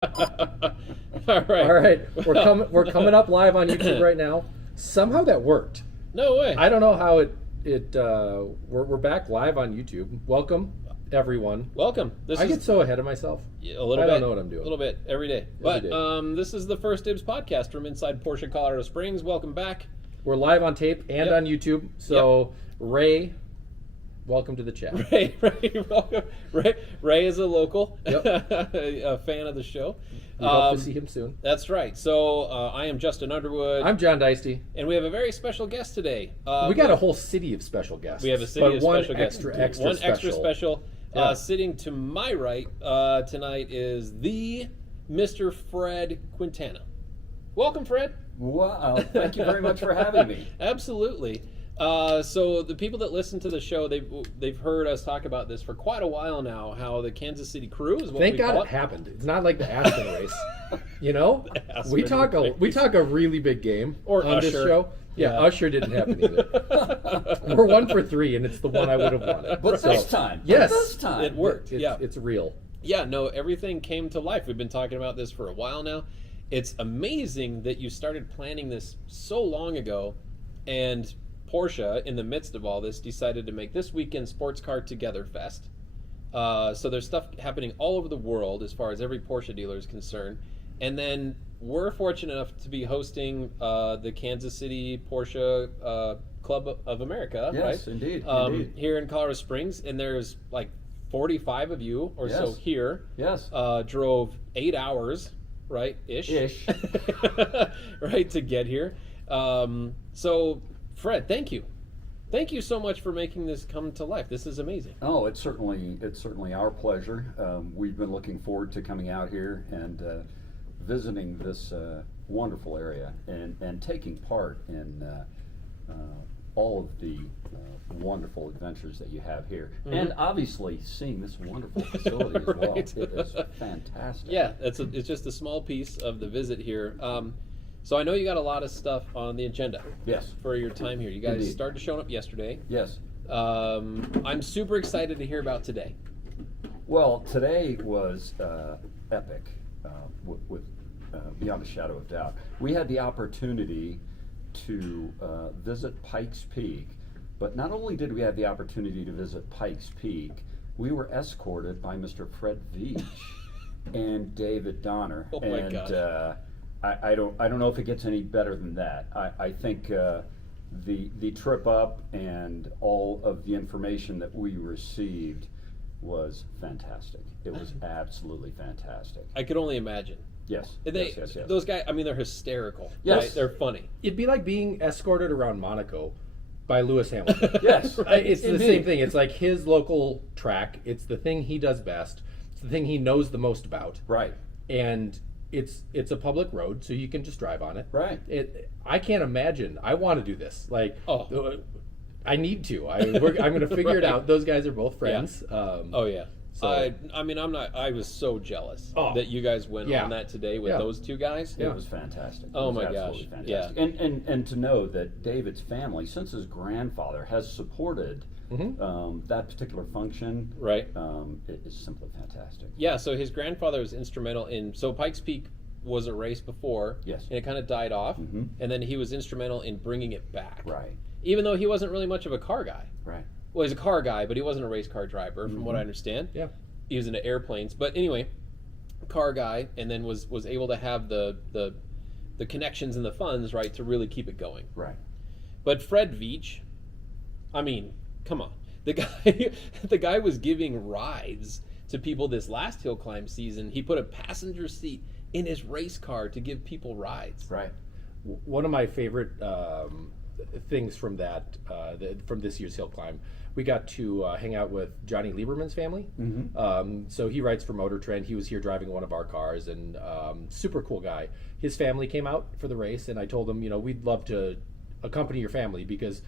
All right. All right, we're coming up live on YouTube right now. Somehow that worked. No way. I don't know how we're back live on YouTube. Welcome everyone. Welcome. I get so ahead of myself. A little bit. I don't know what I'm doing. A little bit every day. But this is the first Dibs podcast from inside Porsche, Colorado Springs. Welcome back. We're live on tape and on YouTube. So Ray, welcome to the chat. Ray, welcome. Ray is a local, Yep. a fan of the show. We hope to see him soon. That's right. So I am Justin Underwood. I'm John Dicey. And we have a very special guest today. We got a whole city of special guests. We have a city of special guests. One extra special. Yeah. Sitting to my right tonight is the Mr. Fred Quintana. Welcome, Fred. Wow, thank you very much for having me. Absolutely. So the people that listen to the show, they've heard us talk about this for quite a while now, how the Kansas City Crew is what Thank we God call it happened. It's not like the Aspen race. You know? Aspen We talk a really big game Or on this Usher. show. Yeah, Usher didn't happen either. We're 1 for 3, and it's the one I would have won. But this time, yes, It worked. It's real. Yeah, no, everything came to life. We've been talking about this for a while now. It's amazing that you started planning this so long ago, and Porsche, in the midst of all this, decided to make this weekend Sports Car Together Fest. So there's stuff happening all over the world as far as every Porsche dealer is concerned. And then we're fortunate enough to be hosting the Kansas City Porsche Club of America, yes, right? Indeed. Here in Colorado Springs, and there's like 45 of you or so here. Yes. Drove 8 hours, right? Ish. Right, to get here. So, Fred, thank you. Thank you so much for making this come to life. This is amazing. Oh, it's certainly our pleasure. We've been looking forward to coming out here and visiting this wonderful area and taking part in all of the wonderful adventures that you have here, and obviously seeing this wonderful facility as well. Right. It is fantastic. Yeah, it's just a small piece of the visit here. So I know you got a lot of stuff on the agenda. Yes. For your time here. You guys Indeed. started showing up yesterday. Yes. I'm super excited to hear about today. Well, today was epic, with beyond a shadow of doubt. We had the opportunity to visit Pikes Peak, but not only did we have the opportunity to visit Pikes Peak, we were escorted by Mr. Fred Veach and David Donner. Oh my gosh. I don't know if it gets any better than that. I think the trip up and all of the information that we received was fantastic. It was absolutely fantastic. I could only imagine. Yes. Yes. Those guys, I mean, they're hysterical. Yes. Right? They're funny. It'd be like being escorted around Monaco by Lewis Hamilton. Yes. Right? It's the Indeed. same thing. It's like his local track. It's the thing he does best. It's the thing he knows the most about. Right. And it's a public road, so you can just drive on it. Right. I can't imagine. I want to do this. Like, Oh. I need to. I'm going to figure it out. Those guys are both friends. Oh yeah. So- I mean, I was so jealous Oh. that you guys went Yeah. on that today with Yeah. those two guys. It was fantastic. Oh It was my absolutely gosh. fantastic. And to know that David's family, since his grandfather, has supported that particular function, Right. it is simply fantastic. Yeah, so his grandfather was instrumental in. So Pikes Peak was a race before, Yes. and it kind of died off, Mhm. and then he was instrumental in bringing it back. Right. Even though he wasn't really much of a car guy. Right. Well, he's a car guy, but he wasn't a race car driver, from what I understand. Yeah. He was into airplanes, but anyway, car guy, and then was able to have the connections and the funds, right, to really keep it going. Right. But Fred Veach, I mean, come on. The guy was giving rides to people this last hill climb season. He put a passenger seat in his race car to give people rides. Right. One of my favorite things from from this year's hill climb, we got to hang out with Johnny Lieberman's family. So he writes for Motor Trend. He was here driving one of our cars, and super cool guy. His family came out for the race, and I told him, we'd love to accompany your family because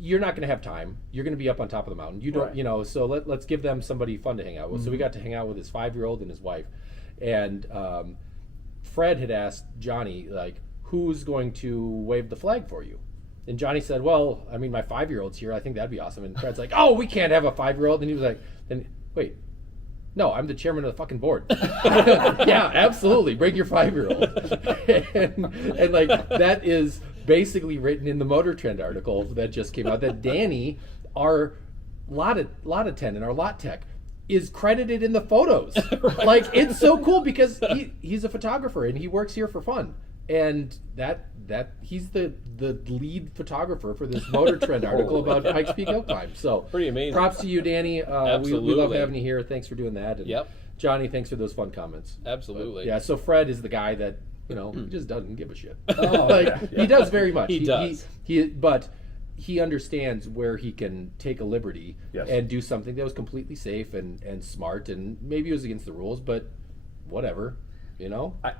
you're not going to have time. You're going to be up on top of the mountain. You don't, Right. So let's give them somebody fun to hang out with. So we got to hang out with his 5-year-old and his wife, and Fred had asked Johnny, like, who's going to wave the flag for you? And Johnny said, well, I mean, my 5-year-old's here. I think that'd be awesome. And Fred's like, oh, we can't have a 5-year-old. And he was like, then wait, No, I'm the chairman of the fucking board. Yeah, absolutely. Bring your 5-year-old. and like that is basically written in the Motor Trend article that just came out that Danny, our lot attendant, our lot tech, is credited in the photos. Right. Like it's so cool because he's a photographer and he works here for fun. And that he's the lead photographer for this Motor Trend article about Pikes Peak Hill Climb. So pretty amazing. Props to you, Danny. We love having you here. Thanks for doing that. And yep. Johnny, thanks for those fun comments. Absolutely. But, yeah. So Fred is the guy that just doesn't give a shit. Oh, yeah. He does very much. He does. But he understands where he can take a liberty yes. and do something that was completely safe and smart, and maybe it was against the rules, but whatever.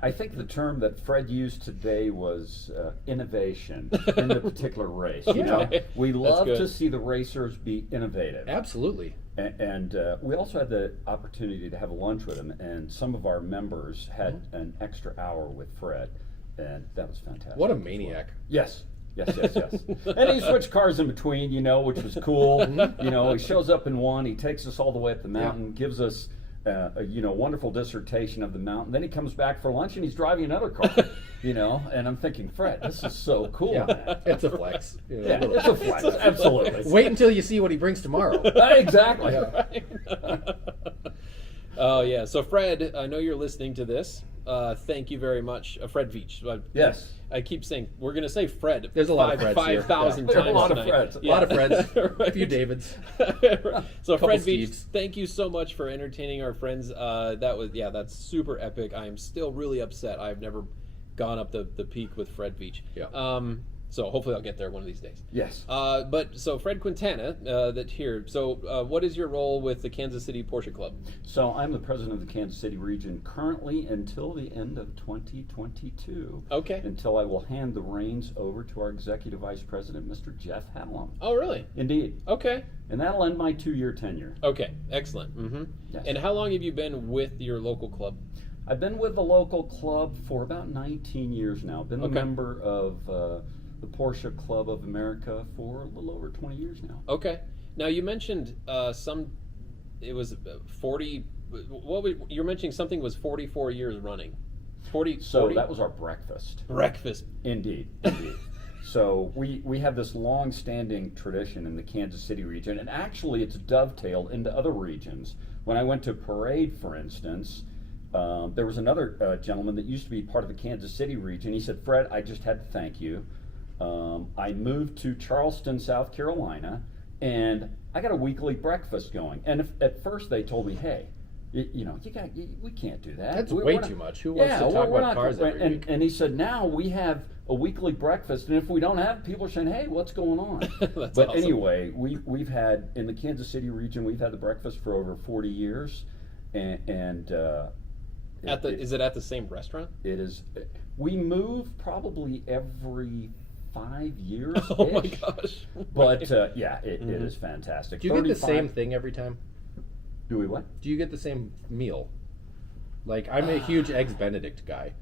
I think the term that Fred used today was innovation in the particular race. We love to see the racers be innovative. Absolutely. And we also had the opportunity to have lunch with him, and some of our members had an extra hour with Fred, and that was fantastic. What a maniac. Yes. Yes. And he switched cars in between, which was cool. He shows up in one, he takes us all the way up the mountain, gives us a wonderful dissertation of the mountain. Then he comes back for lunch and he's driving another car, and I'm thinking, Fred, this is so cool. Yeah, man. it's a flex. It's a flex, absolutely. Wait until you see what he brings tomorrow. Exactly. Right. Oh, yeah. So, Fred, I know you're listening to this. Thank you very much. Fred Veach. Yes. I keep saying, we're going to say Fred. There's a lot of Freds 5,000 here. times There's a lot tonight. of Freds. A lot of Freds, Right. a few Davids. So Fred Veach, Steves. thank you so much for entertaining our friends. That's super epic. I am still really upset. I've never gone up the peak with Fred Veach. Yeah. So hopefully I'll get there one of these days. Yes. So Fred Quintana, that here. So what is your role with the Kansas City Porsche Club? So I'm the president of the Kansas City region currently until the end of 2022. Okay. Until I will hand the reins over to our executive vice president, Mr. Jeff Hallam. Oh, really? Indeed. Okay. And that'll end my 2-year tenure. Okay. Excellent. Mm-hmm. Yes. And how long have you been with your local club? I've been with the local club for about 19 years now. Been a member of the Porsche Club of America for a little over 20 years now. Okay. Now you mentioned it was 40. You're mentioning something was 44 years running. 40. So 40? that was our breakfast. Breakfast. Indeed. So we have this long-standing tradition in the Kansas City region, and actually it's dovetailed into other regions. When I went to Parade, for instance, there was another gentleman that used to be part of the Kansas City region. He said, Fred, I just had to thank you. I moved to Charleston, South Carolina, and I got a weekly breakfast going. And at first they told me, hey, we can't do that. That's We're way not- too much. Who wants to talk about cars every week? And he said, now we have a weekly breakfast, and if we don't have it, people are saying, hey, what's going on? That's But awesome. anyway, we've had, in the Kansas City region, we've had the breakfast for over 40 years, and Is it at the same restaurant? it is, we move probably every 5 years. Oh my gosh! But it is fantastic. Do you get the 35 same thing every time? Do we what? Do you get the same meal? Like, I'm a huge Eggs Benedict guy.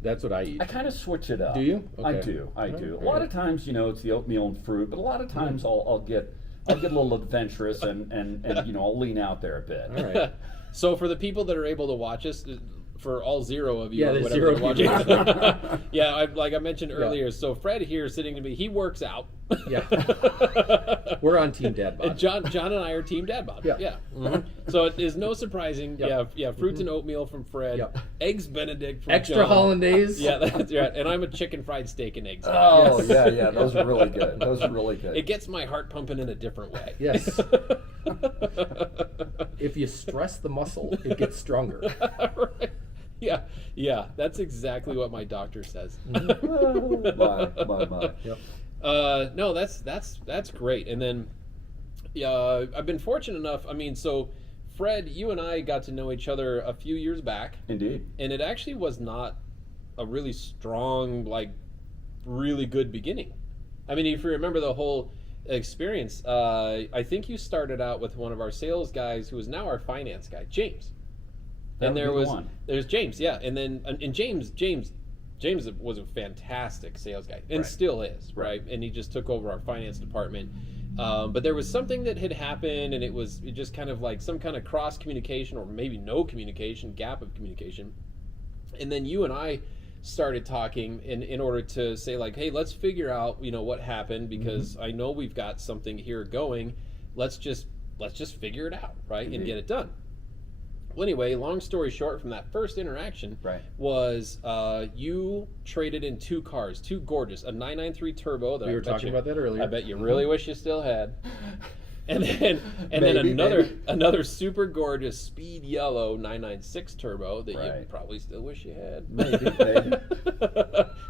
That's what I eat. I kind of switch it up. Do you? I Okay. do. I do. All A lot right. of times, it's the oatmeal and fruit, but a lot of times I'll get a little adventurous and I'll lean out there a bit. All right. So for the people that are able to watch us, for all 0 of you, Yeah, or there's whatever 0 are of you. watching, yeah, like I mentioned earlier. So Fred here sitting to me, he works out. Yeah. We're on Team Dad Bod. And John and I are Team Dad Bod. Yeah. Mhm. So it is no surprising. Yep. Yeah. Fruits and oatmeal from Fred. Yep. Eggs Benedict from Extra John. hollandaise. Yeah, that's right. And I'm a chicken fried steak and eggs. guy. Oh, Yes. yeah. Those are really good. Those are really good. It gets my heart pumping in a different way. Yes. If you stress the muscle, it gets stronger. Right. Yeah, that's exactly what my doctor says. Bye. Yep. No, that's great. And then, I've been fortunate enough. I mean, so Fred, you and I got to know each other a few years back, Indeed. and it actually was not a really strong, really good beginning. I mean, if you remember the whole experience, I think you started out with one of our sales guys who is now our finance guy, James. And there's James, yeah, and then James was a fantastic sales guy, and Right. still is, right? And he just took over our finance department. But there was something that had happened, and it just kind of like some kind of cross communication, or maybe no communication, gap of communication. And then you and I started talking in order to say, like, hey, let's figure out, what happened, because I know we've got something here going. Let's just figure it out, right? And get it done. Well, anyway, long story short, from that first interaction, was you traded in two cars, two gorgeous, a 993 Turbo that we were talking about that earlier. I bet you really wish you still had. And then another super gorgeous speed yellow 996 Turbo that you probably still wish you had. Maybe.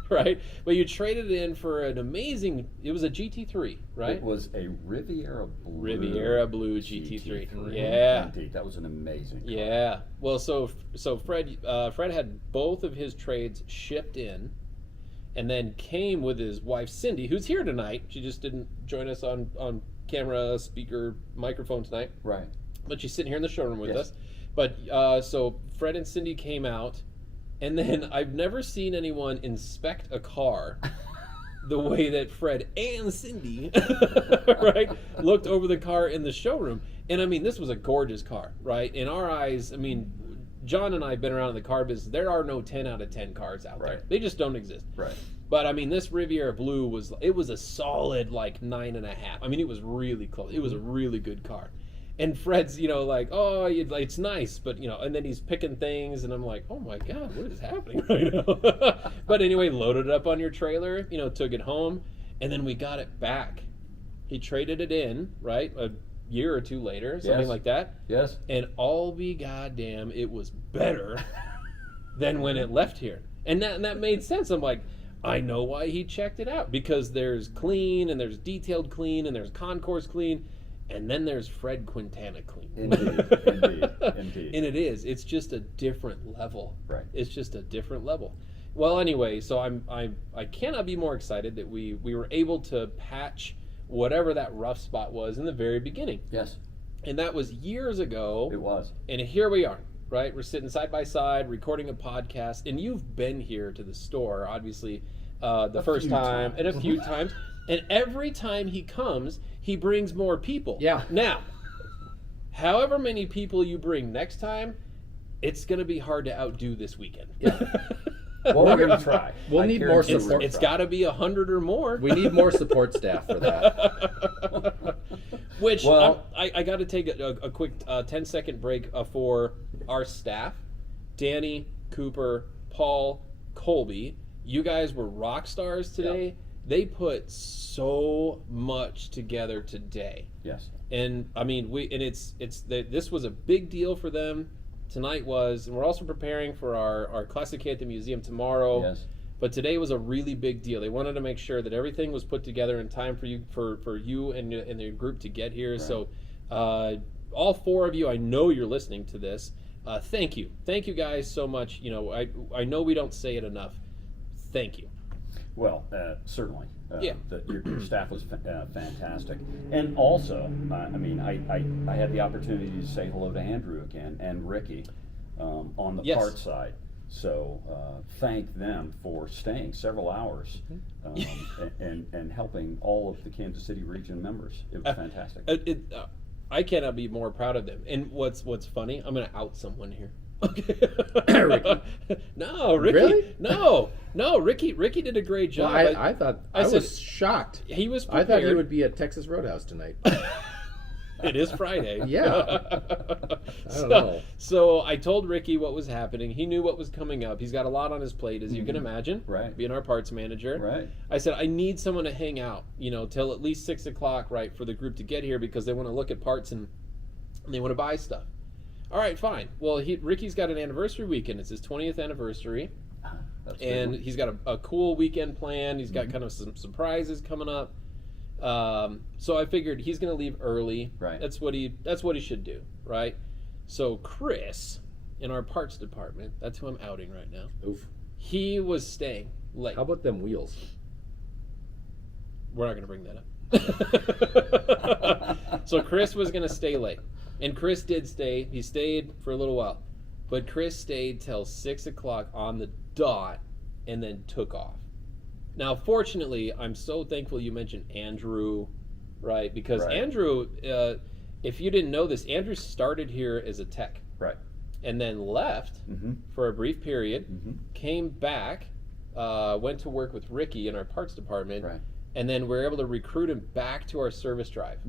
Right? But you traded it in for an amazing, it was a GT3, right? It was a Riviera Blue GT3. Yeah. Indeed. That was an amazing car. Yeah. Well, so Fred had both of his trades shipped in, and then came with his wife Cindy, who's here tonight. She just didn't join us on camera, speaker, microphone tonight. Right. But she's sitting here in the showroom with us. But so Fred and Cindy came out, and then I've never seen anyone inspect a car the way that Fred and Cindy, right, looked over the car in the showroom. And I mean, this was a gorgeous car, right? In our eyes, I mean, John and I have been around in the car business. There are no 10 out of 10 cars out there. They just don't exist. Right. But I mean, this Riviera Blue was a solid like 9.5. I mean, it was really close. It was a really good car. And Fred's, like, oh, it's nice, but and then he's picking things, and I'm like, oh my God, what is happening right now? But anyway, loaded it up on your trailer, took it home, and then we got it back. He traded it in, right, a year or two later, something like that. Yes. And all be goddamn, it was better than when it left here, and that made sense. I'm like, I know why he checked it out, because there's clean, and there's detailed clean, and there's concourse clean. And then there's Fred Quintana clean. Indeed. And it's just a different level. Right. It's just a different level. Well, anyway, so I cannot be more excited that we were able to patch whatever that rough spot was in the very beginning. Yes. And that was years ago. It was. And here we are, right? We're sitting side by side recording a podcast, and you've been here to the store, obviously, the first time and a few times. And every time he comes, he brings more people. Yeah. Now, however many people you bring next time, it's going to be hard to outdo this weekend. Yeah. Well, we're going to try. We'll need more support. It's got to be 100 or more. We need more support staff for that. Which, well, I got to take a quick 10-second break for our staff. Danny, Cooper, Paul, Colby. You guys were rock stars today. Yep. They put so much together today. Yes. And I mean, this was a big deal for them. Tonight was, and we're also preparing for our Classic K at the museum tomorrow. Yes. But today was a really big deal. They wanted to make sure that everything was put together in time for you and the group to get here. Right. So, all four of you, I know you're listening to this. Thank you guys so much. I know we don't say it enough. Thank you. Well, certainly. Your staff was fantastic. And also, I had the opportunity to say hello to Andrew again and Ricky on the parts side. So thank them for staying several hours and helping all of the Kansas City region members. It was fantastic. I cannot be more proud of them. And what's funny, I'm going to out someone here. Okay. Ricky. No, Ricky. Really? No. Ricky did a great job. Well, I was shocked. He was prepared. I thought he would be at Texas Roadhouse tonight. It is Friday. Yeah. I don't know. So I told Ricky what was happening. He knew what was coming up. He's got a lot on his plate, as you can imagine. Right. Being our parts manager. Right. I said, I need someone to hang out, till at least 6 o'clock, right, for the group to get here, because they want to look at parts and they want to buy stuff. All right, fine. Well, Ricky's got an anniversary weekend. It's his 20th anniversary. And he's got a cool weekend planned. He's got kind of some surprises coming up. So I figured he's going to leave early. Right. That's what he should do, right? So Chris, in our parts department, that's who I'm outing right now. Oof. He was staying late. How about them wheels? We're not going to bring that up. So Chris was going to stay late. And Chris did stay. He stayed for a little while. But Chris stayed till 6 o'clock on the dot and then took off. Now, fortunately, I'm so thankful you mentioned Andrew right? Because Right. Andrew, if you didn't know this, Andrew started here as a tech Right. and then left for a brief period, came back, went to work with Ricky in our parts department, Right. and then we're able to recruit him back to our service drive,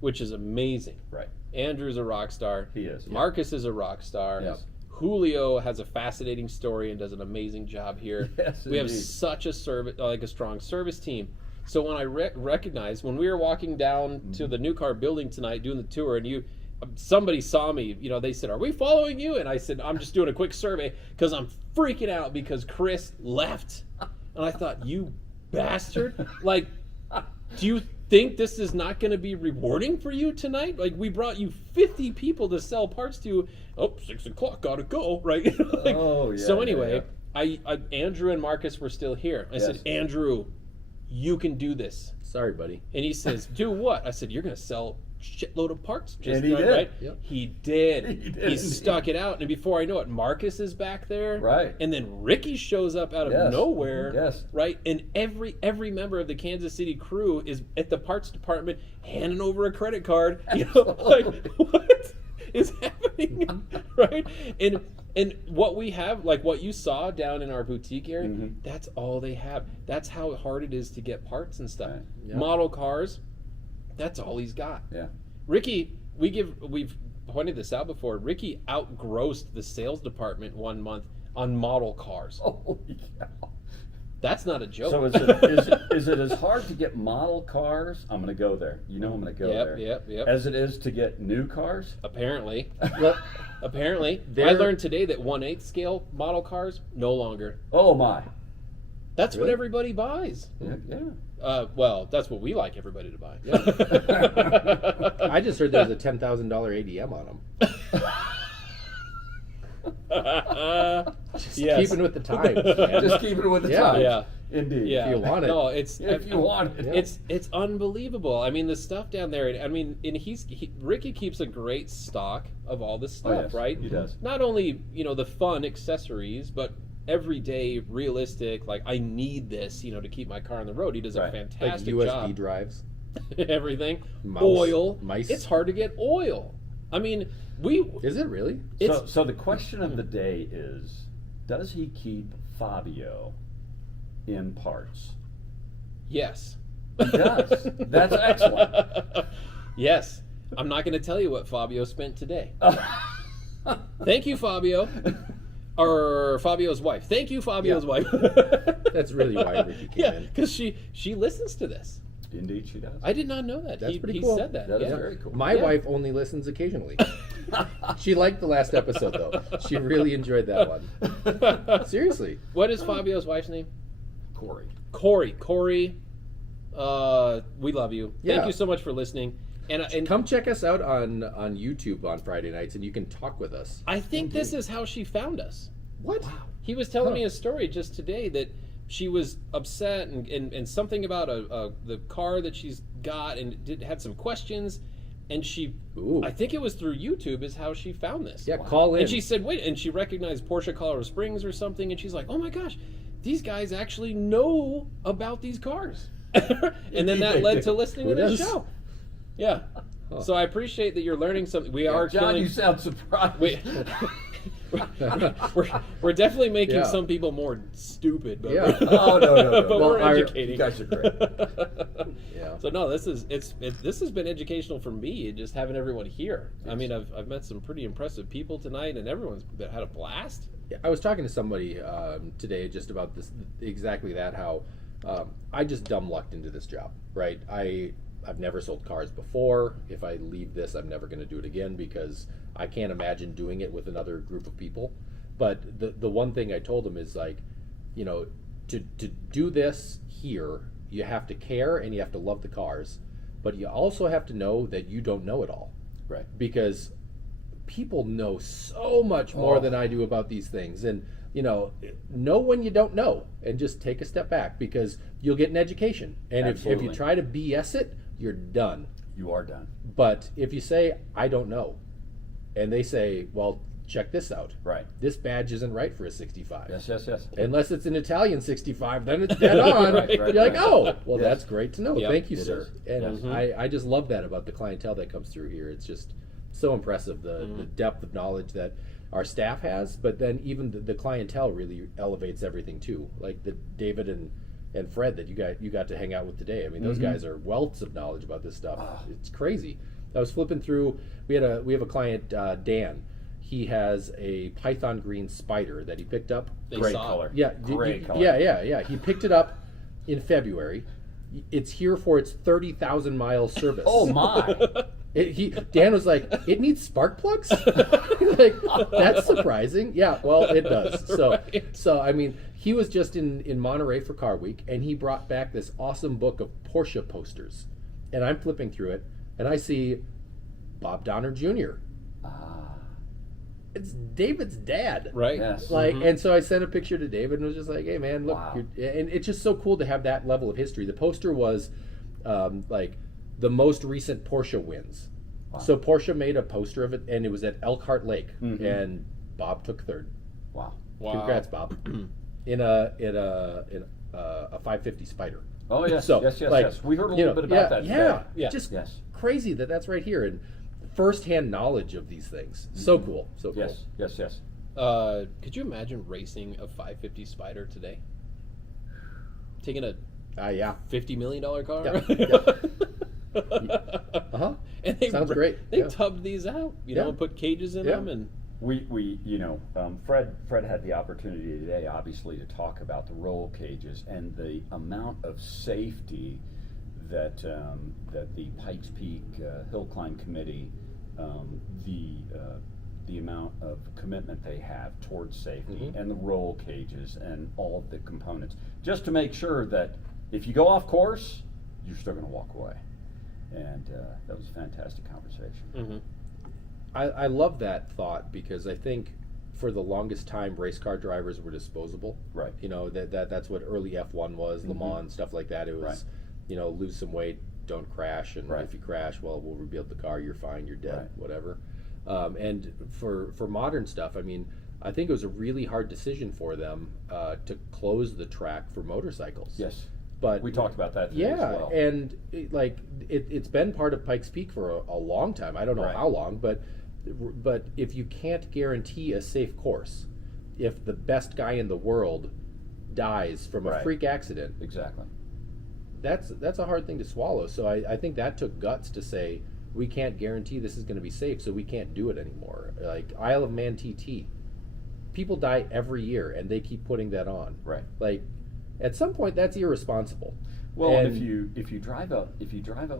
which is amazing. Right. Andrew's a rock star. He is. Yeah. Marcus is a rock star. Yes. Julio has a fascinating story and does an amazing job here. Yes, we have indeed. such a a strong service team. So when I recognized when we were walking down to the new car building tonight doing the tour, and somebody saw me, they said, "Are we following you?" And I said, "I'm just doing a quick survey because I'm freaking out because Chris left." And I thought, "You bastard! Like, do you think this is not going to be rewarding for you tonight? Like, we brought you 50 people to sell parts to. Oh, 6 o'clock, gotta go, right?" Like, Oh, yeah, so yeah, anyway, yeah. Andrew and Marcus were still here. I said, Yes. "Andrew, you can do this." Sorry, buddy. And he says, "Do what?" I said, "You're going to sell shitload of parts." Just And he did. Right? Yep. He did. He did, He indeed. stuck it out. And before I know it, Marcus is back there. Right. And then Ricky shows up out of Yes. nowhere. Yes. Right. And every member of the Kansas City crew is at the parts department handing over a credit card. Like, what is happening? Right. And what we have, like what you saw down in our boutique area, that's all they have. That's how hard it is to get parts and stuff. Right. Yeah. Model cars, that's all he's got. Yeah. Ricky, we've pointed this out before. Ricky outgrossed the sales department 1 month on model cars. Holy cow. That's not a joke. So is it as hard to get model cars? I'm going to go there. I'm going to go there. Yep. As it is to get new cars? Apparently. Well, Apparently. I There- learned today that 1/8 scale model cars, no longer. Oh my. That's what Really? everybody buys. Yeah. Well, that's what we like everybody to buy. I just heard there was a $10,000 ADM on them. Yes. Keeping with the times, man. Just keep it with the Yeah. times. Yeah. Indeed. Yeah. you want it. No, it's If you want it. It's unbelievable. I mean, the stuff down there. I mean, and Ricky keeps a great stock of all this stuff, yes, right? he does. Not only the fun accessories, but everyday, realistic. Like, I need this, to keep my car on the road. He does a Right. Like fantastic USB job. drives. Everything. Mouse, Oil. mice. It's hard to get oil. I mean, Is it really? it's So the question of the day is, does he keep Fabio in parts? yes. He does. That's excellent. Yes. I'm not going to tell you what Fabio spent today. Thank you, Fabio. Or Fabio's wife. Thank you, Fabio's wife. That's really why Ricky came Yeah, in. because she listens to this. Indeed, she does. I did not know that. That's he, pretty he cool. said that. That is yeah. very cool. My Yeah. wife only listens occasionally. She liked the last episode, though. She really enjoyed that one. Seriously. What is Fabio's wife's name? Corey. Corey. Corey, we love you. Yeah. Thank you so much for listening. And Come check us out on YouTube on Friday nights, and you can talk with us. I think this is how she found us. What? He was telling me a story just today that she was upset and something about the car that she's got and had some questions, and Ooh. I think it was through YouTube is how she found this. Yeah, call in. And she said, wait, and she recognized Porsche Colorado Springs or something, and she's like, oh my gosh, these guys actually know about these cars. And then that led to listening to this does? show. Yeah. So I appreciate that you're learning something. We are John, killing. you sound surprised. We're definitely making Yeah. some people more stupid. But Yeah. Oh no. but we're educating. You guys are great. Yeah. So no, this has been educational for me, just having everyone here. I mean, I've met some pretty impressive people tonight, and everyone's had a blast. Yeah, I was talking to somebody today just about this, exactly that, how I just dumb lucked into this job, right? I've never sold cars before. If I leave this, I'm never going to do it again because I can't imagine doing it with another group of people. But the one thing I told them is like, to do this here, you have to care and you have to love the cars, but you also have to know that you don't know it all. Right. Because people know so much more than I do about these things, and know when you don't know, and just take a step back because you'll get an education. And if you Absolutely. try to BS it, you're done. You are done. But if you say I don't know, and they say, well, check this out. Right. This badge isn't right for a 65. Yes. Unless it's an Italian 65, then it's dead on. Right, You're like, oh, well, Yes. that's great to know. Yep, Thank you, it sir. is. And Yes. I just love that about the clientele that comes through here. It's just so impressive, the depth of knowledge that our staff has, but then even the clientele really elevates everything too. Like the David and Fred that you got to hang out with today. I mean, those guys are wealths of knowledge about this stuff. It's crazy. I was flipping through. We have a client, Dan. He has a python green spider that he picked up. They Great saw it. color. Yeah, Great color. Yeah. He picked it up in February. It's here for its 30,000 mile service. Oh my! Dan was like, it needs spark plugs? Like, that's surprising. Yeah, well, it does. So, Right. so I mean, he was just in Monterey for Car Week, and he brought back this awesome book of Porsche posters. And I'm flipping through it, and I see Bob Donner Jr. It's David's dad. Right. Yes. Like, and so I sent a picture to David and was just like, "Hey, man, look!" Wow. And it's just so cool to have that level of history. The poster was like the most recent Porsche wins. So Porsche made a poster of it, and it was at Elkhart Lake, and Bob took third. Wow. Wow. Congrats, Bob! in a 550 Spider. Oh yes. So, yes. like, We heard a you little know, bit about that. Yeah, Yeah. just Yes. crazy that's right here and first-hand knowledge of these things. So cool. So cool. Yes. Yes. Could you imagine racing a 550 Spider today? Taking a Yeah. $50 million car? Uh-huh. And they Sounds great. They Yeah. tubbed these out, you Yeah. know, and put cages in Yeah. them, and We Fred had the opportunity today, obviously, to talk about the roll cages and the amount of safety that that the Pikes Peak Hill Climb Committee, the amount of commitment they have towards safety and the roll cages and all of the components, just to make sure that if you go off course, you're still going to walk away. And that was a fantastic conversation. I love that thought because I think for the longest time race car drivers were disposable. Right. You know, that's what early F1 was, Le Mans, stuff like that. It was, Right. you know, lose some weight, don't crash, and Right. if you crash, well, we'll rebuild the car, you're fine, you're dead, Right. whatever. And for modern stuff, I mean, I think it was a really hard decision for them to close the track for motorcycles. Yes. But We talked about that today yeah, as well. and it's been part of Pikes Peak for a long time. I don't know Right. how long, but if you can't guarantee a safe course, if the best guy in the world dies from a Right. freak accident, Exactly. that's a hard thing to swallow. So I think that took guts to say we can't guarantee this is going to be safe, so we can't do it anymore. Like Isle of Man TT, people die every year, and they keep putting that on. Right. Like at some point, that's irresponsible. Well, and And- if you drive up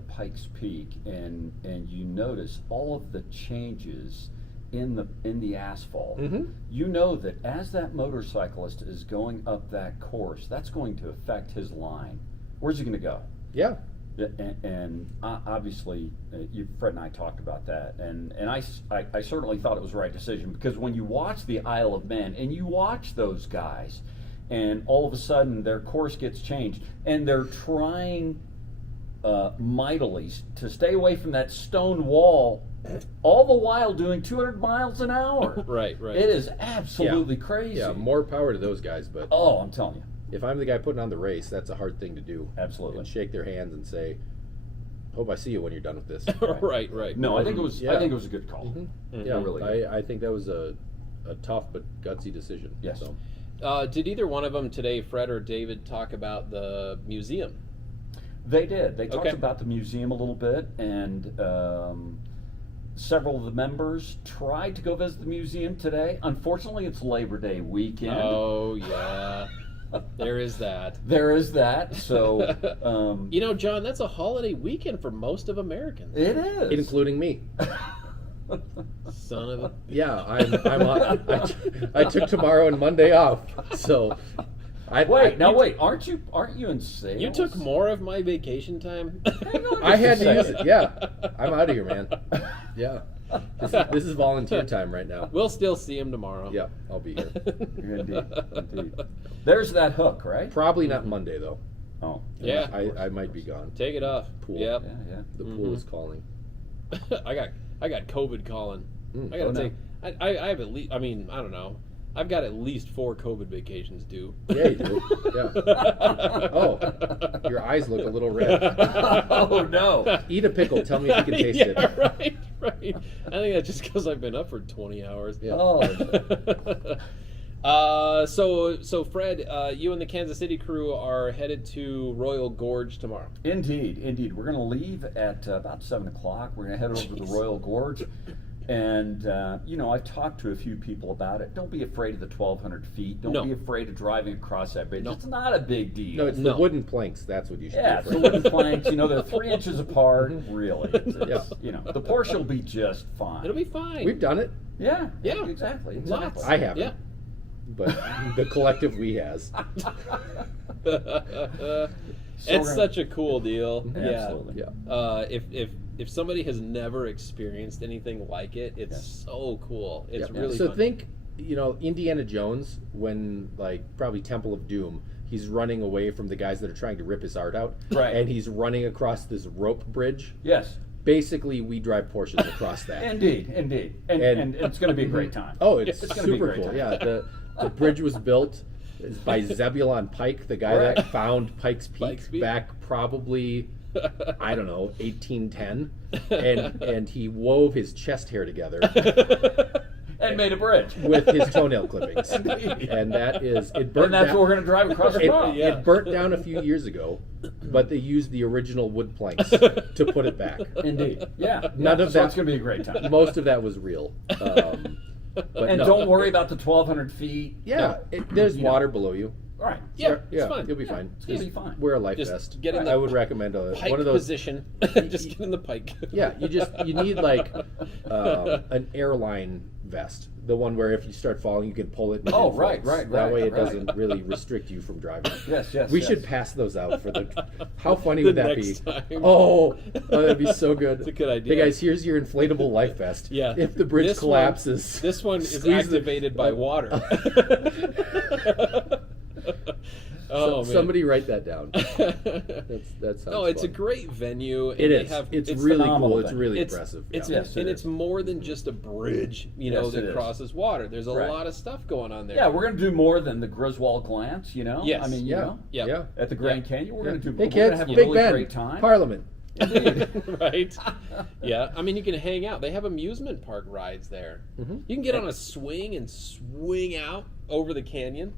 Pikes Peak and you notice all of the changes in the asphalt, you know that as that motorcyclist is going up that course, that's going to affect his line. Where's he going to go? Yeah. And obviously, Fred and I talked about that, and I certainly thought it was the right decision because when you watch the Isle of Man and you watch those guys, and all of a sudden their course gets changed, and they're trying mightily to stay away from that stone wall, all the while doing 200 miles an hour. right. It is absolutely crazy. Yeah, more power to those guys, but Oh, I'm telling you, if I'm the guy putting on the race, that's a hard thing to do. absolutely. And shake their hands and say, "Hope I see you when you're done with this." right. No, I think it was. Yeah. I think it was a good call. Yeah, really. I think that was a tough but gutsy decision. Yes. So. Did either one of them today, Fred or David, talk about the museum? They did. They talked Okay. about the museum a little bit, and several of the members tried to go visit the museum today. Unfortunately, it's Labor Day weekend. Oh yeah, there is that. There is that. So You know, John, that's a holiday weekend for most of Americans. it is. Including me. Son of a. Yeah, I'm on, I took tomorrow and Monday off. So Wait, aren't you in sales? You took more of my vacation time. I had to use it. Yeah. I'm out of here, man. Yeah. This is volunteer time right now. We'll still see him tomorrow. Yeah, I'll be here. Indeed. There's that hook, right? Probably not Monday though. Oh. Yeah. I might be gone. Take it off. Pool. Yep. Yeah. The pool is calling. I got COVID calling. Mm. I gotta Oh, no. take. I have at least. I mean, I don't know. I've got at least 4 COVID vacations due. Yeah, you do. Yeah. Oh, your eyes look a little red. Oh no! Eat a pickle. Tell me if you can taste yeah, it. right. I think that's just because I've been up for 20 hours. Yeah. Oh, So Fred, you and the Kansas City crew are headed to Royal Gorge tomorrow. indeed. We're going to leave at about 7 o'clock. We're going to head over to the Royal Gorge. And, I've talked to a few people about it. Don't be afraid of the 1,200 feet. Don't be afraid of driving across that bridge. No. It's not a big deal. No, it's the wooden planks. That's what you should Yeah, be it's the afraid of. wooden planks. They're 3 inches apart. Really. The Porsche will be just fine. It'll be fine. We've done it. Yeah, Yeah. exactly. Lots. I haven't. Yeah. But the collective we has. It's such a cool deal. Absolutely. Yeah. If somebody has never experienced anything like it, it's so cool. It's really So fun. think, Indiana Jones when probably Temple of Doom. He's running away from the guys that are trying to rip his art out. Right. And he's running across this rope bridge. Yes. Basically, we drive Porsches across that. Indeed. And it's going to be a great time. Oh, it's gonna be a super great cool. time. Yeah, the bridge was built by Zebulon Pike, the guy Right. that found Pikes Peak, Pikes Peak. back probably, I don't know, 1810, and he wove his chest hair together And made a bridge. with his toenail clippings, and that is it. Burnt And that's down, what we're going to drive across the road. it burnt down a few years ago, but they used the original wood planks to put it back. Indeed. Yeah. None of so that- it's going to be a great time. Most of that was real. But And no. don't worry about the 1,200 feet. Yeah, there's You know. water below you. All right. Yeah, Yeah, it's fun. you'll be fine. It's going to be Just fine. wear a life Just vest. get in I the would recommend Pike one of those. position. Just get in the pike. Yeah, you need an airline vest, the one where if you start falling, you can pull it. And Oh, it right, floats. right, That way, it right. doesn't really restrict you from driving. Yes. We yes. should pass those out for the. How funny The would that be? next time. Oh, that'd be so good. It's a good idea. Hey guys, here's your inflatable life vest. Yeah. If the bridge This collapses, This one is squeeze the- activated by water. Oh, man. somebody write that down. That sounds. No, it's a fun. great venue. And It they is. have- It's it's really phenomenal cool. It's thing. really It's impressive. It's yeah. Yes, it and is. it's more than just a bridge, Yes, it that is. crosses water. There's a Right. lot of stuff going on there. Yeah, we're going to do more than the Griswold glance, Yes. I mean, Yeah. Yep. Yeah. at the Grand Canyon, we're going to do. Hey we're gonna kids, have a Big really Ben, great time. Parliament. Indeed. Right? Yeah. I mean, you can hang out. They have amusement park rides there. Mm-hmm. You can get on a swing and swing out over the canyon.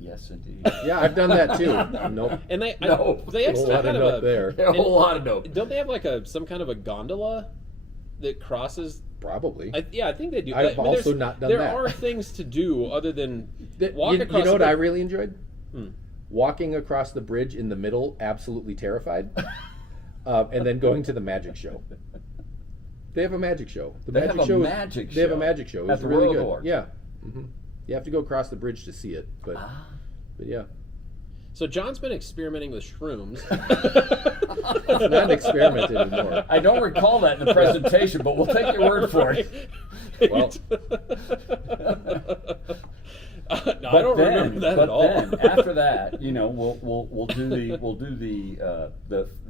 Yes, indeed. Yeah, I've done that too. Nope. And they No. they A actually lot kind of of note there. A whole lot of dope. Don't they have like some kind of a gondola that crosses? Probably. I think they do. I've I mean, also there's- not done there that. are things to do other than walk you across. know what the I bridge. really enjoyed? Hmm. Walking across the bridge in the middle, absolutely terrified, and then going to the magic show. They have a magic show. They have a magic They have a show magic show. at It's the really Royal good. Gorge. Yeah. hmm You have to go across the bridge to see it, but yeah, So John's been experimenting with shrooms. it's not an experiment anymore. I don't recall that in the presentation, but we'll take your word for it. Well, No, I don't remember that at all. Then after that, we'll do the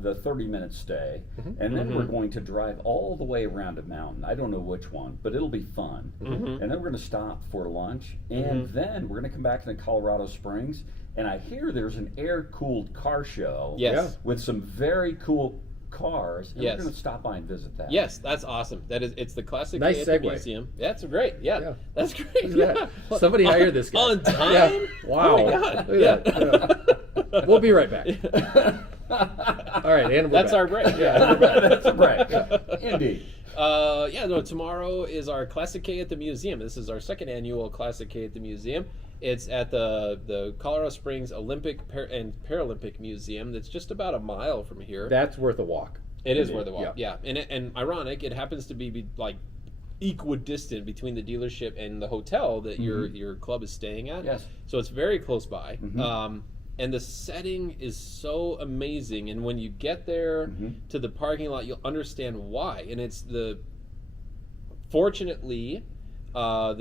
30-minute stay, and then we're going to drive all the way around a mountain. I don't know which one, but it'll be fun. And then we're going to stop for lunch, and then we're going to come back to Colorado Springs. And I hear there's an air-cooled car show. Yes. With some very cool cars, and Yes. we're going to stop by and visit that. Yes, that's awesome. It's the classic Nice day at the segue. museum. That's great. Yeah, Yeah. that's great. Look at that. Somebody hire this guy. On time? Yeah. Wow. Oh my God. Look at that. Yeah. We'll be right back. All right, and we're That's back. our break. Yeah. That's a break. Indeed. Tomorrow is our Classic K at the museum. This is our second annual Classic K at the museum. It's at the Colorado Springs Olympic and Paralympic Museum. That's just about a mile from here. That's worth a walk. It is Indeed. worth a walk. Yeah, and ironic, it happens to be like equidistant between the dealership and the hotel that your club is staying at. Yes. So it's very close by. And the setting is so amazing. And when you get there to the parking lot, you'll understand why. And it's fortunately, kind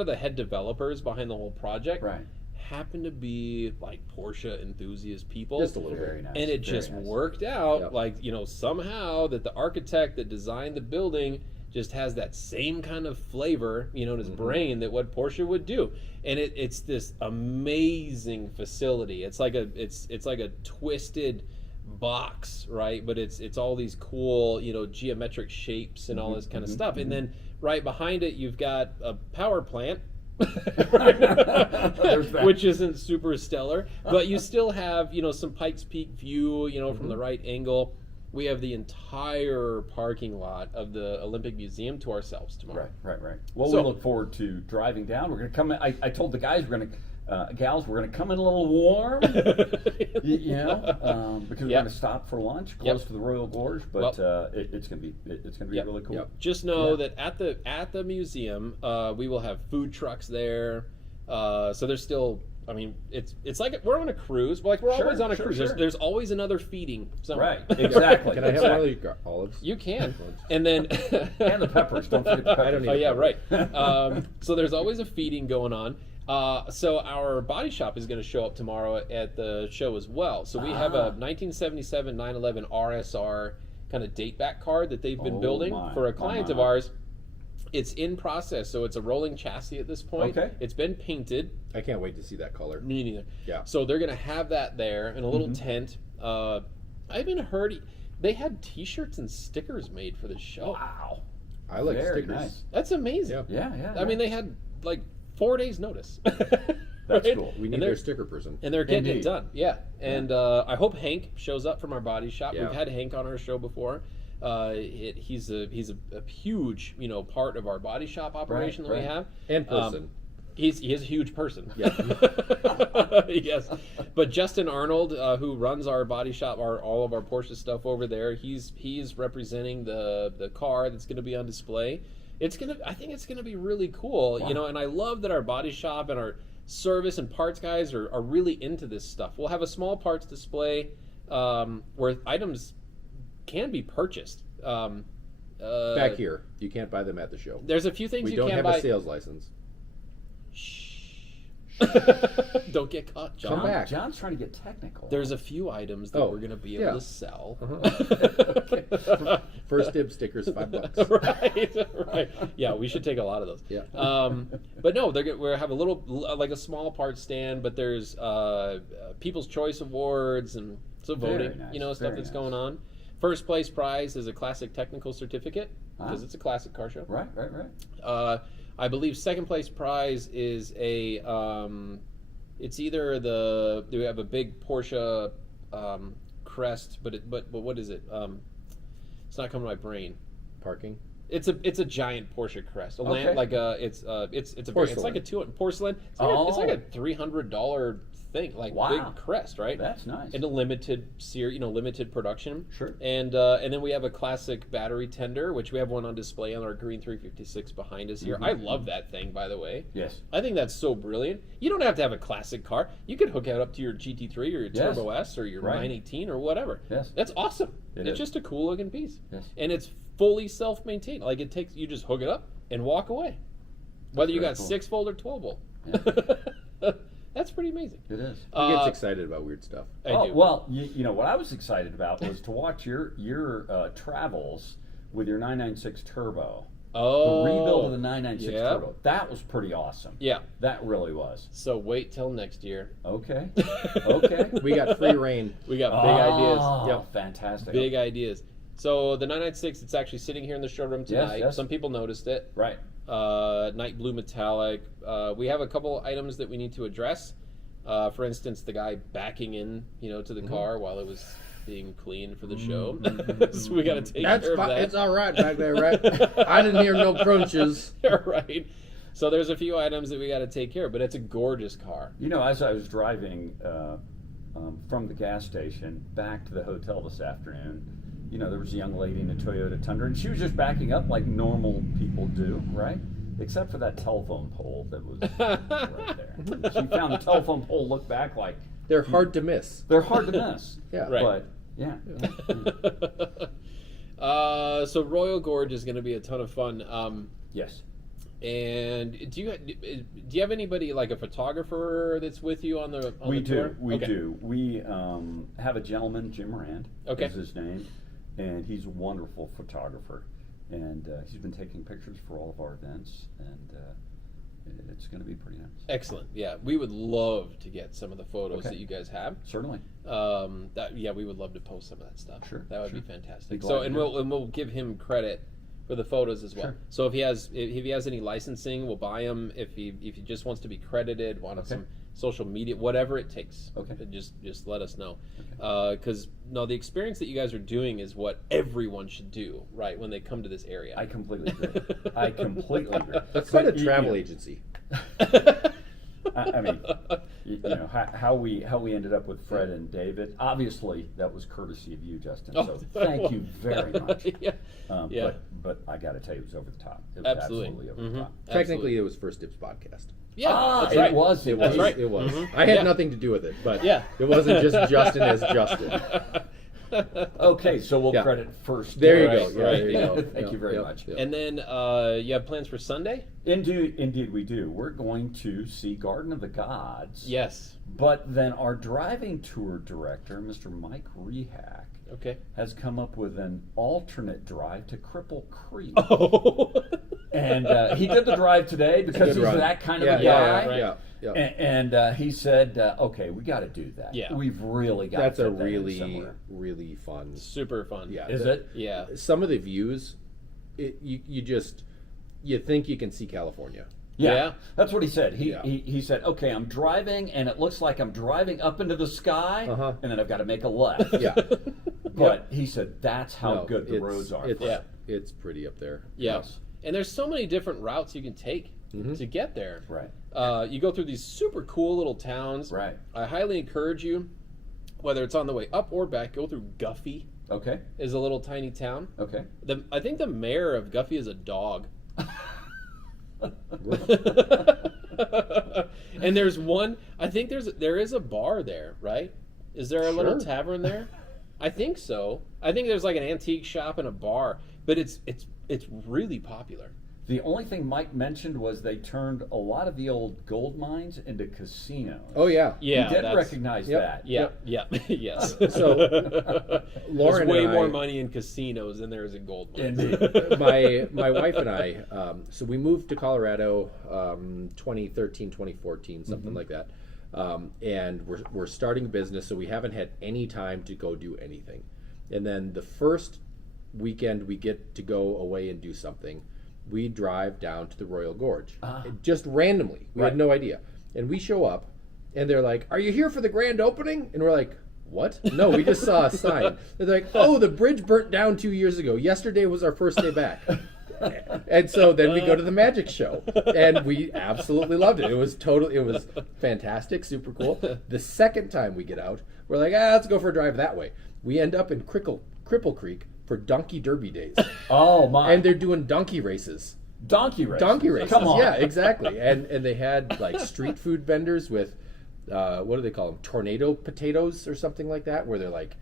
of the head developers behind the whole project Right. happen to be like Porsche enthusiast people. Just a little Very bit. nice. And it very just nice. worked out, Yep. somehow that the architect that designed the building just has that same kind of flavor, in his brain that what Porsche would do. And it's this amazing facility. It's like a twisted box, right? But it's all these cool, geometric shapes and all this kind of stuff. And then right behind it, you've got a power plant. Which isn't super stellar, but you still have some Pikes Peak view from the right angle. We have the entire parking lot of the Olympic Museum to ourselves tomorrow. Right. Well, we look forward to driving down. We're going to come in. I told the guys gals, we're going to come in a little warm, because we're going to stop for lunch close to the Royal Gorge. But it's going to be really cool. Just know that at the museum, we will have food trucks there. So there's still. I mean, it's like we're on a cruise. We're always on a cruise. Sure. There's always another feeding somewhere. Right. Exactly. Can I have one of your olives? You can. And then and the peppers. Don't forget the peppers. I don't need. Oh yeah, right. So there's always a feeding going on. So our body shop is going to show up tomorrow at the show as well. So we have a 1977 911 RSR kind of date back card that they've been building for a client of ours. It's in process, so it's a rolling chassis at this point. Okay. It's been painted. I can't wait to see that color. Me neither. Yeah. So they're going to have that there in a little tent. I even heard they had T-shirts and stickers made for the show. Wow. I like Very stickers. nice. That's amazing. Yeah. I mean, they had like 4 days notice. That's right? cool. We need their sticker person. And they're getting Indeed. it done. Yeah. And I hope Hank shows up from our body shop. Yeah. We've had Hank on our show before. He's a huge part of our body shop operation that we have. And person. He is a huge person. Yeah. Yes. But Justin Arnold, who runs our body shop, all of our Porsche stuff over there, he's representing the car that's going to be on display. I think it's gonna be really cool. Wow. And I love that our body shop and our service and parts guys are really into this stuff. We'll have a small parts display where items can be purchased. Back here, you can't buy them at the show. There's a few things We you don't can't have buy. a sales license. Shh. Don't get caught, John. Come back. John's trying to get technical. There's a few items that we're going to be able to sell. First Dibs stickers, $5. right. Yeah, we should take a lot of those. Yeah. But no, we're have a little like a small parts stand, but there's People's Choice Awards and so voting, nice. Stuff that's going on. First place prize is a classic technical certificate because it's a classic car show. Right. I believe second place prize is a it's either we have a big Porsche crest, but what is it? It's not coming to my brain. Parking. It's a giant Porsche crest. A Okay. it's like a porcelain. It's like a $300 thing, like big crest, right? That's nice. And a limited limited production. Sure. And then we have a classic battery tender, which we have one on display on our green 356 behind us here. I love that thing, by the way. Yes. I think that's so brilliant. You don't have to have a classic car. You could hook it up to your GT3 or your Turbo S or your 918 or whatever. Yes. That's awesome. It's is. just a cool looking piece. Yes. And it's fully self-maintained. Like you just hook it up and walk away. Whether you got 6-volt or 12-volt. Yeah. That's pretty amazing. It is. He gets excited about weird stuff. I do. Well, you know what I was excited about was to watch your travels with your 996 Turbo. Oh, The rebuild of the 996 yeah. Turbo. That was pretty awesome. Yeah. That really was. So wait till next year. Okay. Okay. We got free reign. We got big ideas. Yep. Fantastic. Big ideas. So the 996, it's actually sitting here in the showroom tonight. Yes. Some people noticed it. Right. Night blue metallic. We have a couple items that we need to address. For instance, the guy backing in, to the car while it was being cleaned for the show. So we got to take care of that. It's all right back there, right? I didn't hear no crunches. Right. So there's a few items that we got to take care of, but it's a gorgeous car. As I was driving from the gas station back to the hotel this afternoon, there was a young lady in a Toyota Tundra, and she was just backing up like normal people do, right? Except for that telephone pole that was right there. She found the telephone pole, looked back like... They're hard to miss. They're hard to miss. Yeah. Right. But, yeah. So Royal Gorge is going to be a ton of fun. Yes. And do you have anybody, like a photographer that's with you on the We tour? We do. We have a gentleman, Jim Rand Okay. is his name, and he's a wonderful photographer. and he's been taking pictures for all of our events, and it's going to be pretty nice. Excellent. Yeah, we would love to get some of the photos Okay. that you guys have. Certainly. We would love to post some of that stuff. Sure, that would sure. be fantastic. Be glad So, to and do it. we'll give him credit for the photos as well. Sure. So if he has any licensing, we'll buy them. If he just wants to be credited, wanted Okay. some social media, whatever it takes. Okay. Just let us know. Because the experience that you guys are doing is what everyone should do, right? When they come to this area. I completely agree. I completely agree. That's quite a But you- travel you- agency. I mean, how we ended up with Fred and David. Obviously, that was courtesy of you, Justin. Oh, So thank you very much. Yeah. Yeah. But I got to tell you, it was over the top. It was Absolutely. absolutely over Mhm. the top. Technically, it was First Dibs podcast. Yeah, Ah, that's it right. was. It That's was. right. It was. Mhm. I had Yeah. nothing to do with it, but Yeah. it wasn't just Justin as Justin. Okay, so we'll Yeah. credit first. There you Right, go. Yeah, right. there you go. Thank Yeah, you very yeah, much. yeah. And then you have plans for Sunday? Indeed, we do. We're going to see Garden of the Gods. Yes. But then our driving tour director, Mr. Mike Rehack, Okay. has come up with an alternate drive to Cripple Creek. Oh. And he did the drive today because Good he's run. that kind of Yeah, a yeah, guy. yeah, yeah, yeah. And he said, okay, we got to do that. Yeah. We've really got That's to a fit that in really, somewhere. really fun. Super fun. Yeah. Is it? Yeah. Some of the views, you think you can see California. Yeah, that's what he said. Yeah. He said, okay, I'm driving, and it looks like I'm driving up into the sky, Uh-huh. and then I've got to make a left. Yeah. But he said that's how No, good the it's- roads are. It's, Yeah. it's pretty up there. Yeah. Yes. And there's so many different routes you can take to get there. Right. You go through these super cool little towns. Right. I highly encourage you, whether it's on the way up or back, go through Guffey. Okay. Is a little tiny town. Okay. I think the mayor of Guffey is a dog. And there's one. I think there is a bar there, right? Is there a little Sure. tavern there? I think so. I think there's like an antique shop and a bar, but it's really popular. The only thing Mike mentioned was they turned a lot of the old gold mines into casinos. Oh, yeah. Yeah, he did that's- recognize Yep. that. Yeah, yeah, yes. So, There's Lauren way and more I- money in casinos than there is in gold mines. Indeed. my wife and I, so we moved to Colorado 2013, 2014, something like that. And we're starting a business, so we haven't had any time to go do anything. And then the first weekend we get to go away and do something, we drive down to the Royal Gorge. Just randomly. We Right. had no idea. And we show up, and they're like, "Are you here for the grand opening?" And we're like, "What? No, we just saw a sign." They're like, "Oh, the bridge burnt down 2 years ago. Yesterday was our first day back." And so then we go to the magic show, and we absolutely loved it. It was fantastic, super cool. The second time we get out, we're like, let's go for a drive that way. We end up in Cripple Creek for Donkey Derby days, Oh my! and they're doing donkey races. donkey races. Donkey races, Come on. yeah, exactly. And they had like street food vendors with what do they call them? Tornado potatoes or something like that, where they're like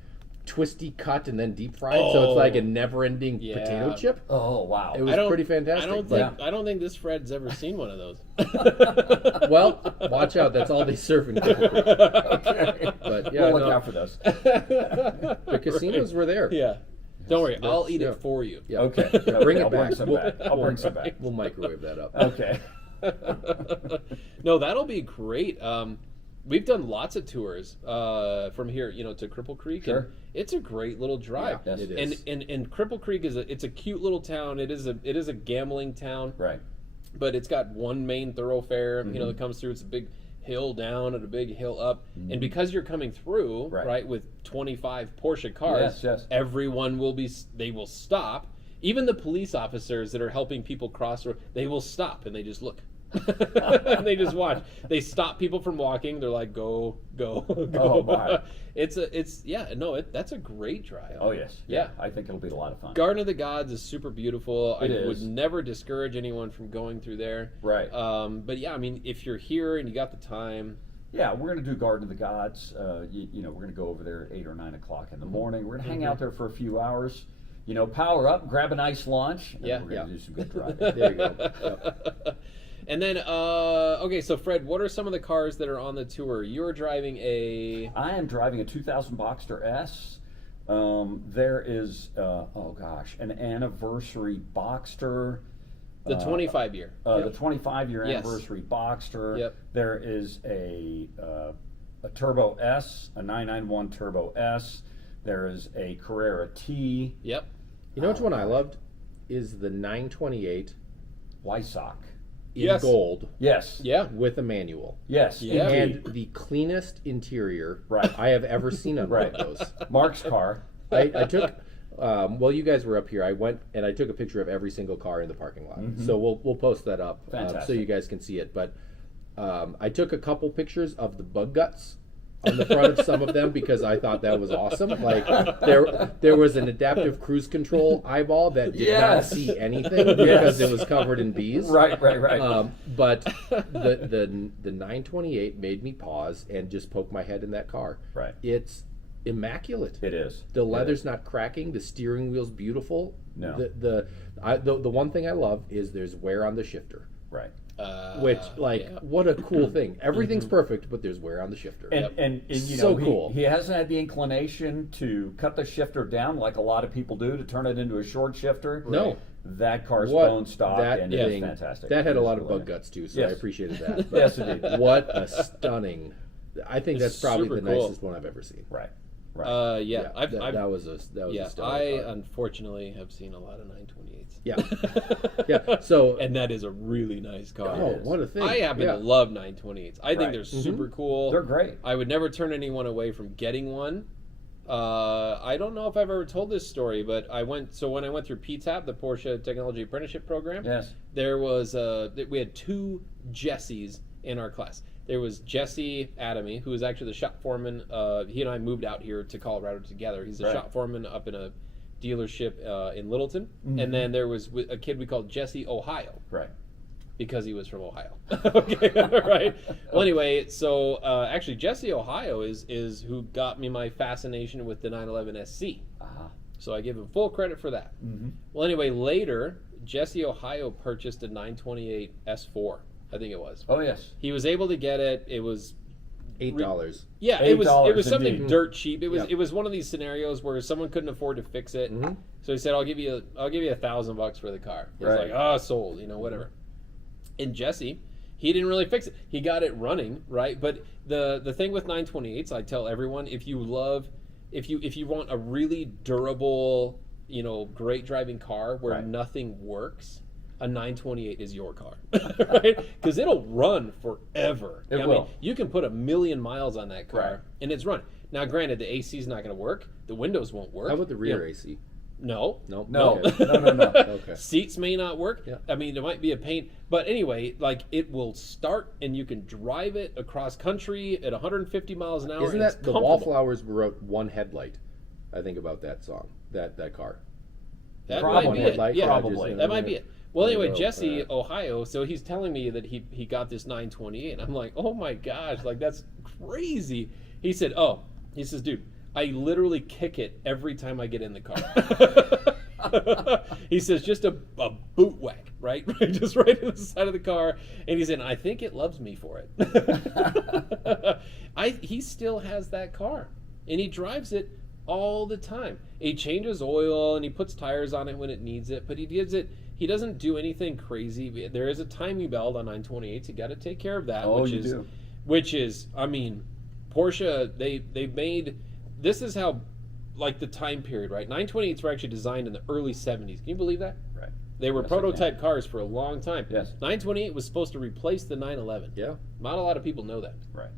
twisty cut and then deep fried, so it's like a never-ending Yeah. potato chip. Oh wow! It was pretty fantastic. I don't think this Fred's ever seen one of those. Well, watch out. That's all they serve in Cripple Creek. But yeah, we'll look no, out for those. the casinos were there. Yeah. Don't worry, I'll eat yeah. it for you. Yeah. Okay, Bring it I'll back. bring some back. I'll bring some back. We'll microwave that up. Okay. No, that'll be great. We've done lots of tours from here, to Cripple Creek. Sure. And it's a great little drive. Yeah, yes, it is. And Cripple Creek it's a cute little town. It is a gambling town, Right. but it's got one main thoroughfare, Mm-hmm. that comes through. It's a big hill down and a big hill up. And because you're coming through, Mm-hmm. Right. right, with 25 Porsche cars, Yes, yes. everyone they will stop. Even the police officers that are helping people cross the road, they will stop and they just look. And they just watch. They stop people from walking. They're like, go, go, go. Oh, my. That's a great drive. Oh yes. Yeah. I think it'll be a lot of fun. Garden of the Gods is super beautiful. It I is. would never discourage anyone from going through there. Right. But yeah, I mean, if you're here and you got the time, Yeah, we're going to do Garden of the Gods. We're going to go over there at 8 or 9 o'clock in the morning. We're going to hang out there for a few hours. Power up, grab a nice lunch, and Yeah. we're going to do some good driving. There you go. Yep. and then okay, so Fred, what are some of the cars that are on the tour? You're driving a I am driving a 2000 Boxster S. There is, oh gosh, an anniversary Boxster. The 25 year. The 25-year Yes. anniversary Boxster. Yep. There is a Turbo S, a 991 Turbo S. There is a Carrera T. Yep. You know which one I loved is the 928 Lysock. in Yes. gold Yes. Yeah. with a manual. Yes. Yeah. indeed. And the cleanest interior Right. I have ever seen on Right. one of those. Mark's car. I took while you guys were up here, I went and I took a picture of every single car in the parking lot. So we'll post that up so Fantastic. you guys can see it. But I took a couple pictures of the bug guts on the front of some of them because I thought that was awesome. Like there was an adaptive cruise control eyeball that did not Yes. see anything because it was covered in bees. Right. But the 928 made me pause and just poke my head in that car. Right. It's immaculate. It is. The It leather's is. not cracking. The steering wheel's beautiful. No. The one thing I love is there's wear on the shifter, Right. which yeah. what a cool thing. Everything's perfect, but there's wear on the shifter. And you So know, cool. he hasn't had the inclination to cut the shifter down like a lot of people do to turn it into a short shifter. No. That car's What bone stock that and it's thing fantastic. that had a It's lot of brilliant. bug guts too, so I Yes. appreciated that. Yes, indeed. What a stunning! I think It's that's probably super the cool. nicest one I've ever seen. Yeah. I've that was a yeah, stunning I car. unfortunately have seen a lot of 928s. Yeah. Yeah. So And that is a really nice car. oh, what a thing! I happen Yeah. to love 928s. I think Right. they're super cool. They're great. I would never turn anyone away from getting one. I don't know if I've ever told this story, but when I went through PTAP, the Porsche Technology Apprenticeship Program. Yes. There was we had two Jessies in our class. There was Jesse Adamy, who was actually the shop foreman. He and I moved out here to Colorado together. He's a Right. shop foreman up in a dealership in Littleton. And then there was a kid we called Jesse Ohio, Right. because he was from Ohio. Okay, right. Well, anyway, so actually Jesse Ohio is who got me my fascination with the 911 SC. Uh-huh. So I give him full credit for that. Well, anyway, later Jesse Ohio purchased a 928 S4. I think it was. Oh yes. He was able to get it. It was $8. yeah, it was $8 something indeed. dirt cheap. It was Yep. it was one of these scenarios where someone couldn't afford to fix it. So he said, "I'll give you $1,000 for the car." He's Right. like, sold, whatever. And Jesse, he didn't really fix it. He got it running, right? But the thing with 928s, I tell everyone, if you want a really durable, great driving car where Right. nothing works, a 928 is your car, right? Because it'll run forever. It will. You can put 1,000,000 miles on that car, Right. and it's running. Now, granted, the AC is not going to work. The windows won't work. How about the rear You know, AC? No. No. No. Okay. No. Okay. Seats may not work. Yeah. I mean, it might be a pain. But anyway, like it will start and you can drive it across country at 150 miles an hour. Isn't and it's that the comfortable. Wallflowers wrote One Headlight? I think about that song, that car. That Probably. might be it. Headlight, Yeah, probably. that might be it. Well, There you anyway, go. Jesse, Ohio, so he's telling me that he got this 928. And I'm like, oh my gosh, like that's crazy. He said, dude, I literally kick it every time I get in the car. He says, just a boot whack, right? Just right in the side of the car. And he said, I think it loves me for it. He still has that car. And he drives it all the time. He changes oil and he puts tires on it when it needs it, but he doesn't do anything crazy. There is a timing belt on 928s. You got to take care of that. Oh, which you is, do. Which is, I mean, Porsche. They made this is how, like the time period, right? 928s were actually designed in the early 70s. Can you believe that? Right. They were Yes, I can. prototype cars for a long time. Yes. 928 was supposed to replace the 911. Yeah. Not a lot of people know that. Right.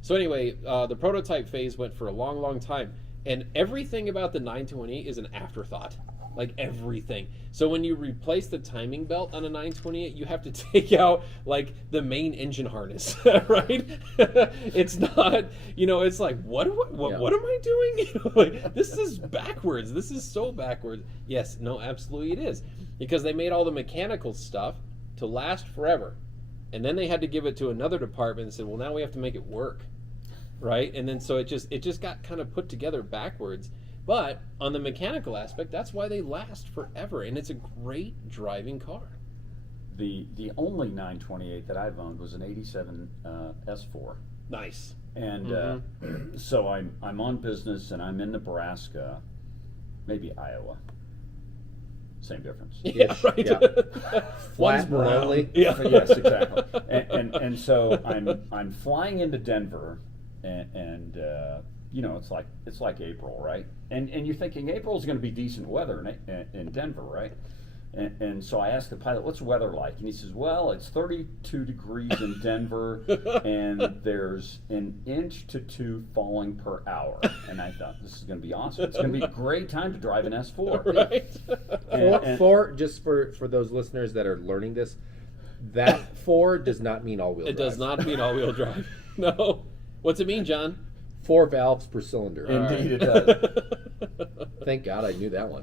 So anyway, the prototype phase went for a long, long time, and everything about the 928 is an afterthought, like everything. So when you replace the timing belt on a 928, you have to take out like the main engine harness, right? It's not, it's like what am I doing? Like this is backwards. This is so backwards. Yes, no, absolutely it is, because they made all the mechanical stuff to last forever. And then they had to give it to another department and said, well, now we have to make it work, right? And then so it just got kind of put together backwards. But on the mechanical aspect, that's why they last forever, and it's a great driving car. The only 928 that I've owned was an '87 S4. Nice. And so I'm on business, and I'm in Nebraska, maybe Iowa. Same difference. Yeah, right. Yeah. One's Flat, brown. lonely. Yeah. Yes, exactly. And so I'm flying into Denver, and you know, it's like April, right? And you're thinking April's going to be decent weather in Denver, right? And so I asked the pilot, "What's the weather like?" And he says, "Well, it's 32 degrees in Denver, and there's 1 to 2 inches falling per hour." And I thought, this is going to be awesome. It's going to be a great time to drive an S4. Right. Four, just for those listeners that are learning this, that 4 does not mean all-wheel drive. It does not mean all-wheel drive. No. What's it mean, John? 4 valves per cylinder. Indeed, it does. Thank God I knew that one.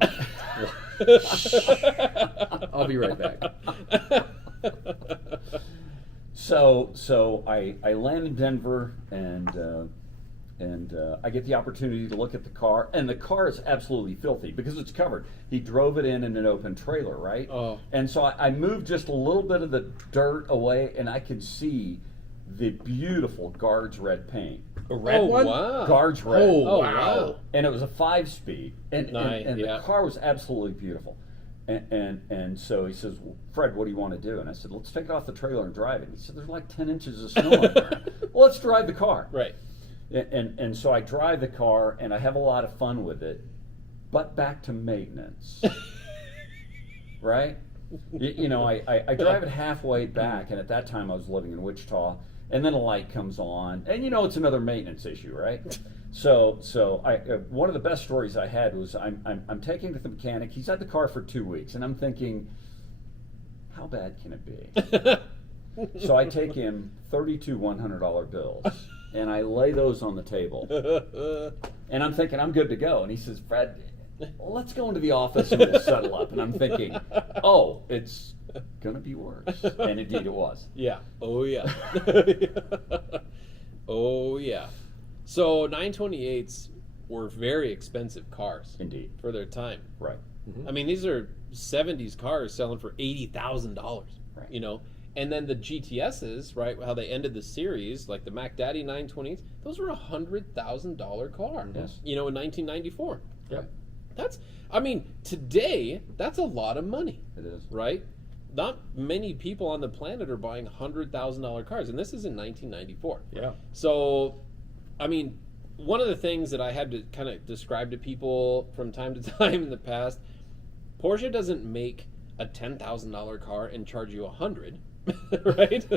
I'll be right back. So I land in Denver, and I get the opportunity to look at the car, and the car is absolutely filthy because it's covered. He drove it in an open trailer, right? Oh. And so I moved just a little bit of the dirt away, and I could see the beautiful Guards red paint. A red one? Wow. Guards red. Oh, wow. And it was a 5-speed, and Yeah. the car was absolutely beautiful. And so he says, "Fred, what do you want to do?" And I said, "Let's take it off the trailer and drive it." And he said, "There's like 10 inches of snow on the ground." Well, let's drive the car. Right. And so I drive the car, and I have a lot of fun with it, but back to maintenance. Right? You know, I drive it halfway back, and at that time I was living in Wichita, and then a light comes on, and you know it's another maintenance issue, right? So one of the best stories I had was I'm taking it to the mechanic. He's had the car for 2 weeks, and I'm thinking, how bad can it be? So I take him 32 $100 bills, and I lay those on the table, and I'm thinking I'm good to go. And he says, "Fred, let's go into the office and we'll settle up." And I'm thinking, oh, it's gonna be worse, and indeed it was. Yeah. Oh, yeah. Oh, yeah. So 928s were very expensive cars. Indeed. For their time. Right. I mean, these are 70s cars selling for $80,000. Right. You know? And then the GTSs, right, how they ended the series, like the Mac Daddy 928s, those were $100,000 car. Yes. You know, in 1994. Yep. That's, I mean, today, that's a lot of money. It is. Right? Not many people on the planet are buying $100,000 cars, and this is in 1994. Yeah. So, I mean, one of the things that I had to kind of describe to people from time to time in the past, Porsche doesn't make a $10,000 car and charge you $100, right?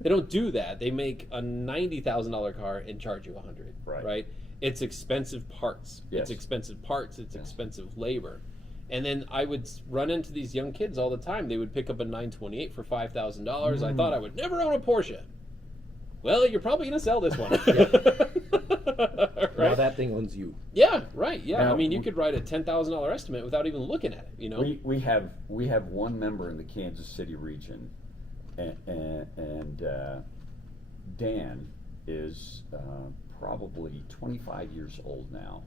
They don't do that. They make a $90,000 car and charge you $100, right? It's expensive parts. Yes. It's expensive parts. It's expensive labor. And then I would run into these young kids all the time. They would pick up a 928 for $5,000. I thought I would never own a Porsche. Well, you're probably going to sell this one. Right? Now that thing owns you. Yeah, right. Yeah, Now, I mean, you could write a $10,000 estimate without even looking at it. You know, We have one member in the Kansas City region, and Dan is probably 25 years old now,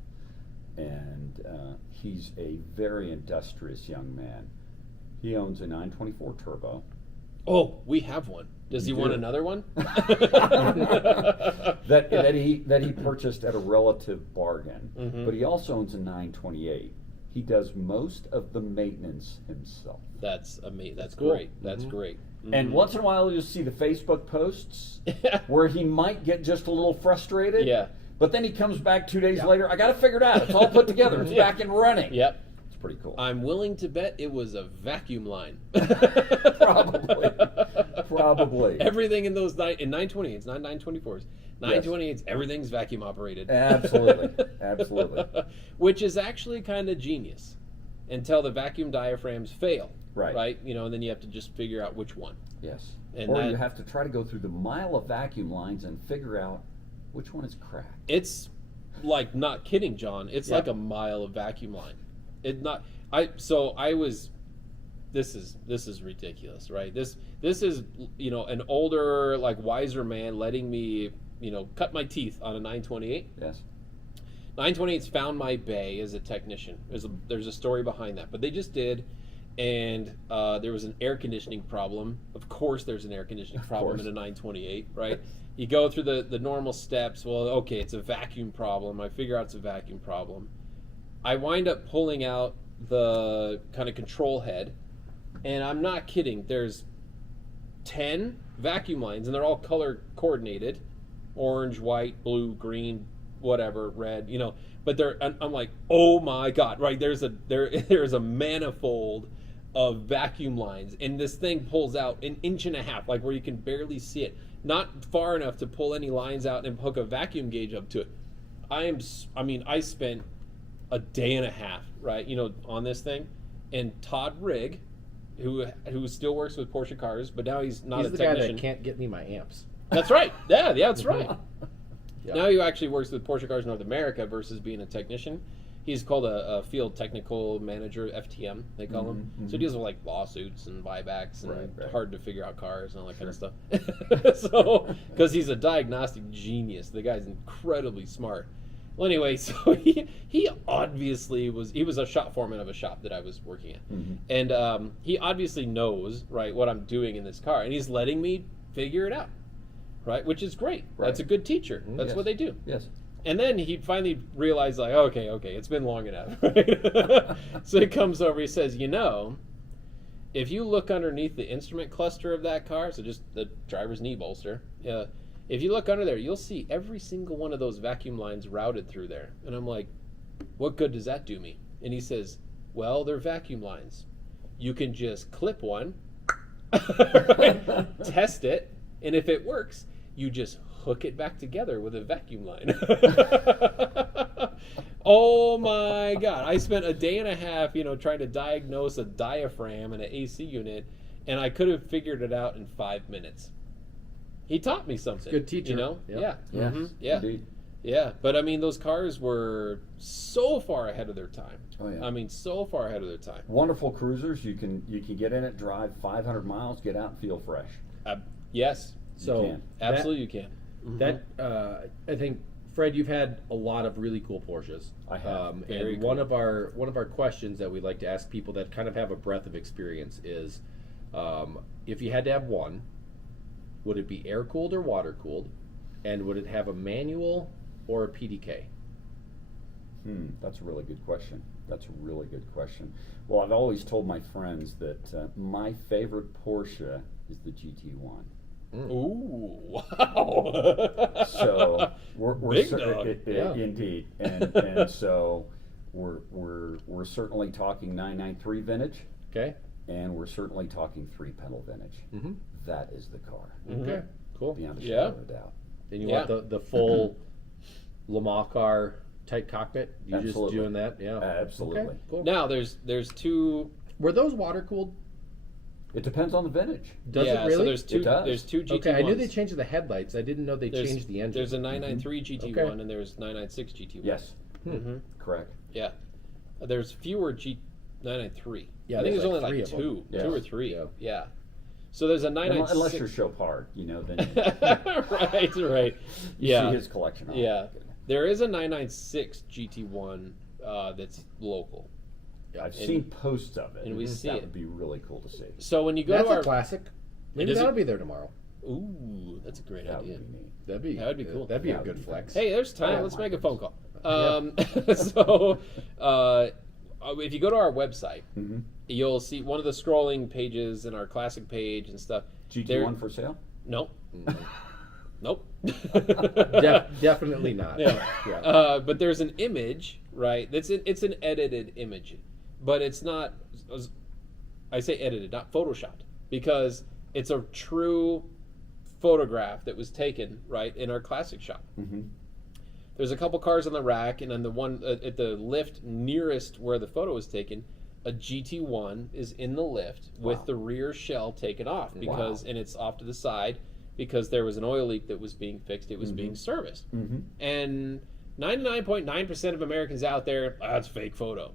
and he's a very industrious young man. He owns a 924 turbo. Oh, we have one. Does he You want do. another one? that he purchased at a relative bargain. Mhm. But he also owns a 928. He does most of the maintenance himself. That's amazing. That's Cool. great. That's great. And once in a while, you'll see the Facebook posts where he might get just a little frustrated. Yeah. But then he comes back 2 days later. I got it figured out. It's all put together. It's back and running. Yep. It's pretty cool. I'm willing to bet it was a vacuum line. Probably. Probably. Everything in those in 928s, not 924s. 928s, everything's vacuum operated. Absolutely. Absolutely. Which is actually kind of genius until the vacuum diaphragms fail. Right. Right? You know, and then you have to just figure out which one. Yes. And Or that- you have to try to go through the mile of vacuum lines and figure out which one is cracked. It's like, not kidding, John. It's Yeah. like a mile of vacuum line. This is ridiculous, right? This is, you know, an older, like, wiser man letting me, you know, cut my teeth on a 928. Yes. 928's found my bay as a technician. There's a story behind that, but they just did, and there was an air conditioning problem. Of course, there's an air conditioning problem course. in a 928, right? You go through the normal steps. Well, okay, it's a vacuum problem. I figure out it's a vacuum problem. I wind up pulling out the kind of control head, and I'm not kidding. There's 10 vacuum lines, and they're all color coordinated: orange, white, blue, green, whatever, red. But I'm like, oh my god! Right there's a manifold of vacuum lines, and this thing pulls out an inch and a half, like where you can barely see it, not far enough to pull any lines out and hook a vacuum gauge up to it. I spent a day and a half, right, on this thing, and Todd Rigg, who still works with Porsche cars, but now he's not He's a the technician. guy that can't get me my amps. That's right. Yeah, that's right. Yeah. Now he actually works with Porsche Cars North America versus being a technician. He's called a field technical manager, FTM, they call him. So he deals with like lawsuits and buybacks and Right. hard to figure out cars and all that kind of stuff. So, because he's a diagnostic genius, the guy's incredibly smart. Well, anyway, so he obviously he was a shop foreman of a shop that I was working at, and he obviously knows, right, what I'm doing in this car, and he's letting me figure it out, right, which is great. Right. That's a good teacher. That's Yes. what they do. Yes. And then he finally realized, like, okay, it's been long enough. Right? So he comes over, he says, if you look underneath the instrument cluster of that car, so just the driver's knee bolster, if you look under there, you'll see every single one of those vacuum lines routed through there. And I'm like, what good does that do me? And he says, well, they're vacuum lines. You can just clip one, test it, and if it works, you just hook it back together with a vacuum line. Oh my God. I spent a day and a half, trying to diagnose a diaphragm and an AC unit, and I could have figured it out in 5 minutes. He taught me something. Good teacher. Yep. Yes. Yeah. Indeed. Yeah. But those cars were so far ahead of their time. Oh yeah. So far ahead of their time. Wonderful cruisers. You can get in it, drive 500 miles, get out and feel fresh. Yes. So can. Absolutely, you can. That I think, Fred, you've had a lot of really cool Porsches. I have. Very and cool. one of our questions that we like to ask people that kind of have a breadth of experience is, if you had to have one, would it be air cooled or water cooled, and would it have a manual or a PDK? That's a really good question. Well, I've always told my friends that my favorite Porsche is the GT1. Ooh, wow. So we're Big dog. Yeah. Indeed, and so we're certainly talking 993 vintage, Okay. and we're certainly talking 3-pedal vintage. Mm-hmm. That is the car, Okay. Cool. beyond a Yeah. shadow of a doubt. And you Yeah. want the full Le Mans car type cockpit? You Absolutely. just doing that? Yeah. Absolutely. Okay, cool. Now there's two. Were those water cooled? It depends on the vintage. Does yeah, it really? So there's two. It does. There's two GT1s. Okay, I knew they changed the headlights. I didn't know they changed the engine. There's a 993 GT1 Okay. and there's 996 GT1. Yes, correct. Yeah. There's fewer 993. Yeah, I think there's there's only like three like of them. two, Yes. 2 or 3. Yeah. Yeah. So there's a Unless 996. you're show hard, then you right. Yeah. see his collection. Yeah. There is a 996 GT1 that's local. I've seen posts of it, and we see that it. would be really cool to see. So when you go That's to a our classic. Maybe is that'll a- be there tomorrow. Ooh, that's a great That idea. would be neat. That would be cool. That'd be That a would good be flex. Hey, there's time. Oh, Let's my make a phone call. So, if you go to our website, you'll see one of the scrolling pages in our classic page and stuff. GT1 for sale? Nope. Nope. Definitely not. Yeah. Yeah. But there's an image, right? It's an edited image, but it's not. I say edited, not photoshopped, because it's a true photograph that was taken right in our classic shop. There's a couple cars on the rack, and on the one at the lift nearest where the photo was taken, a GT1 is in the lift with the rear shell taken off because, and it's off to the side because there was an oil leak that was being fixed. It was being serviced, and 99.9% of Americans out there, that's a fake photo.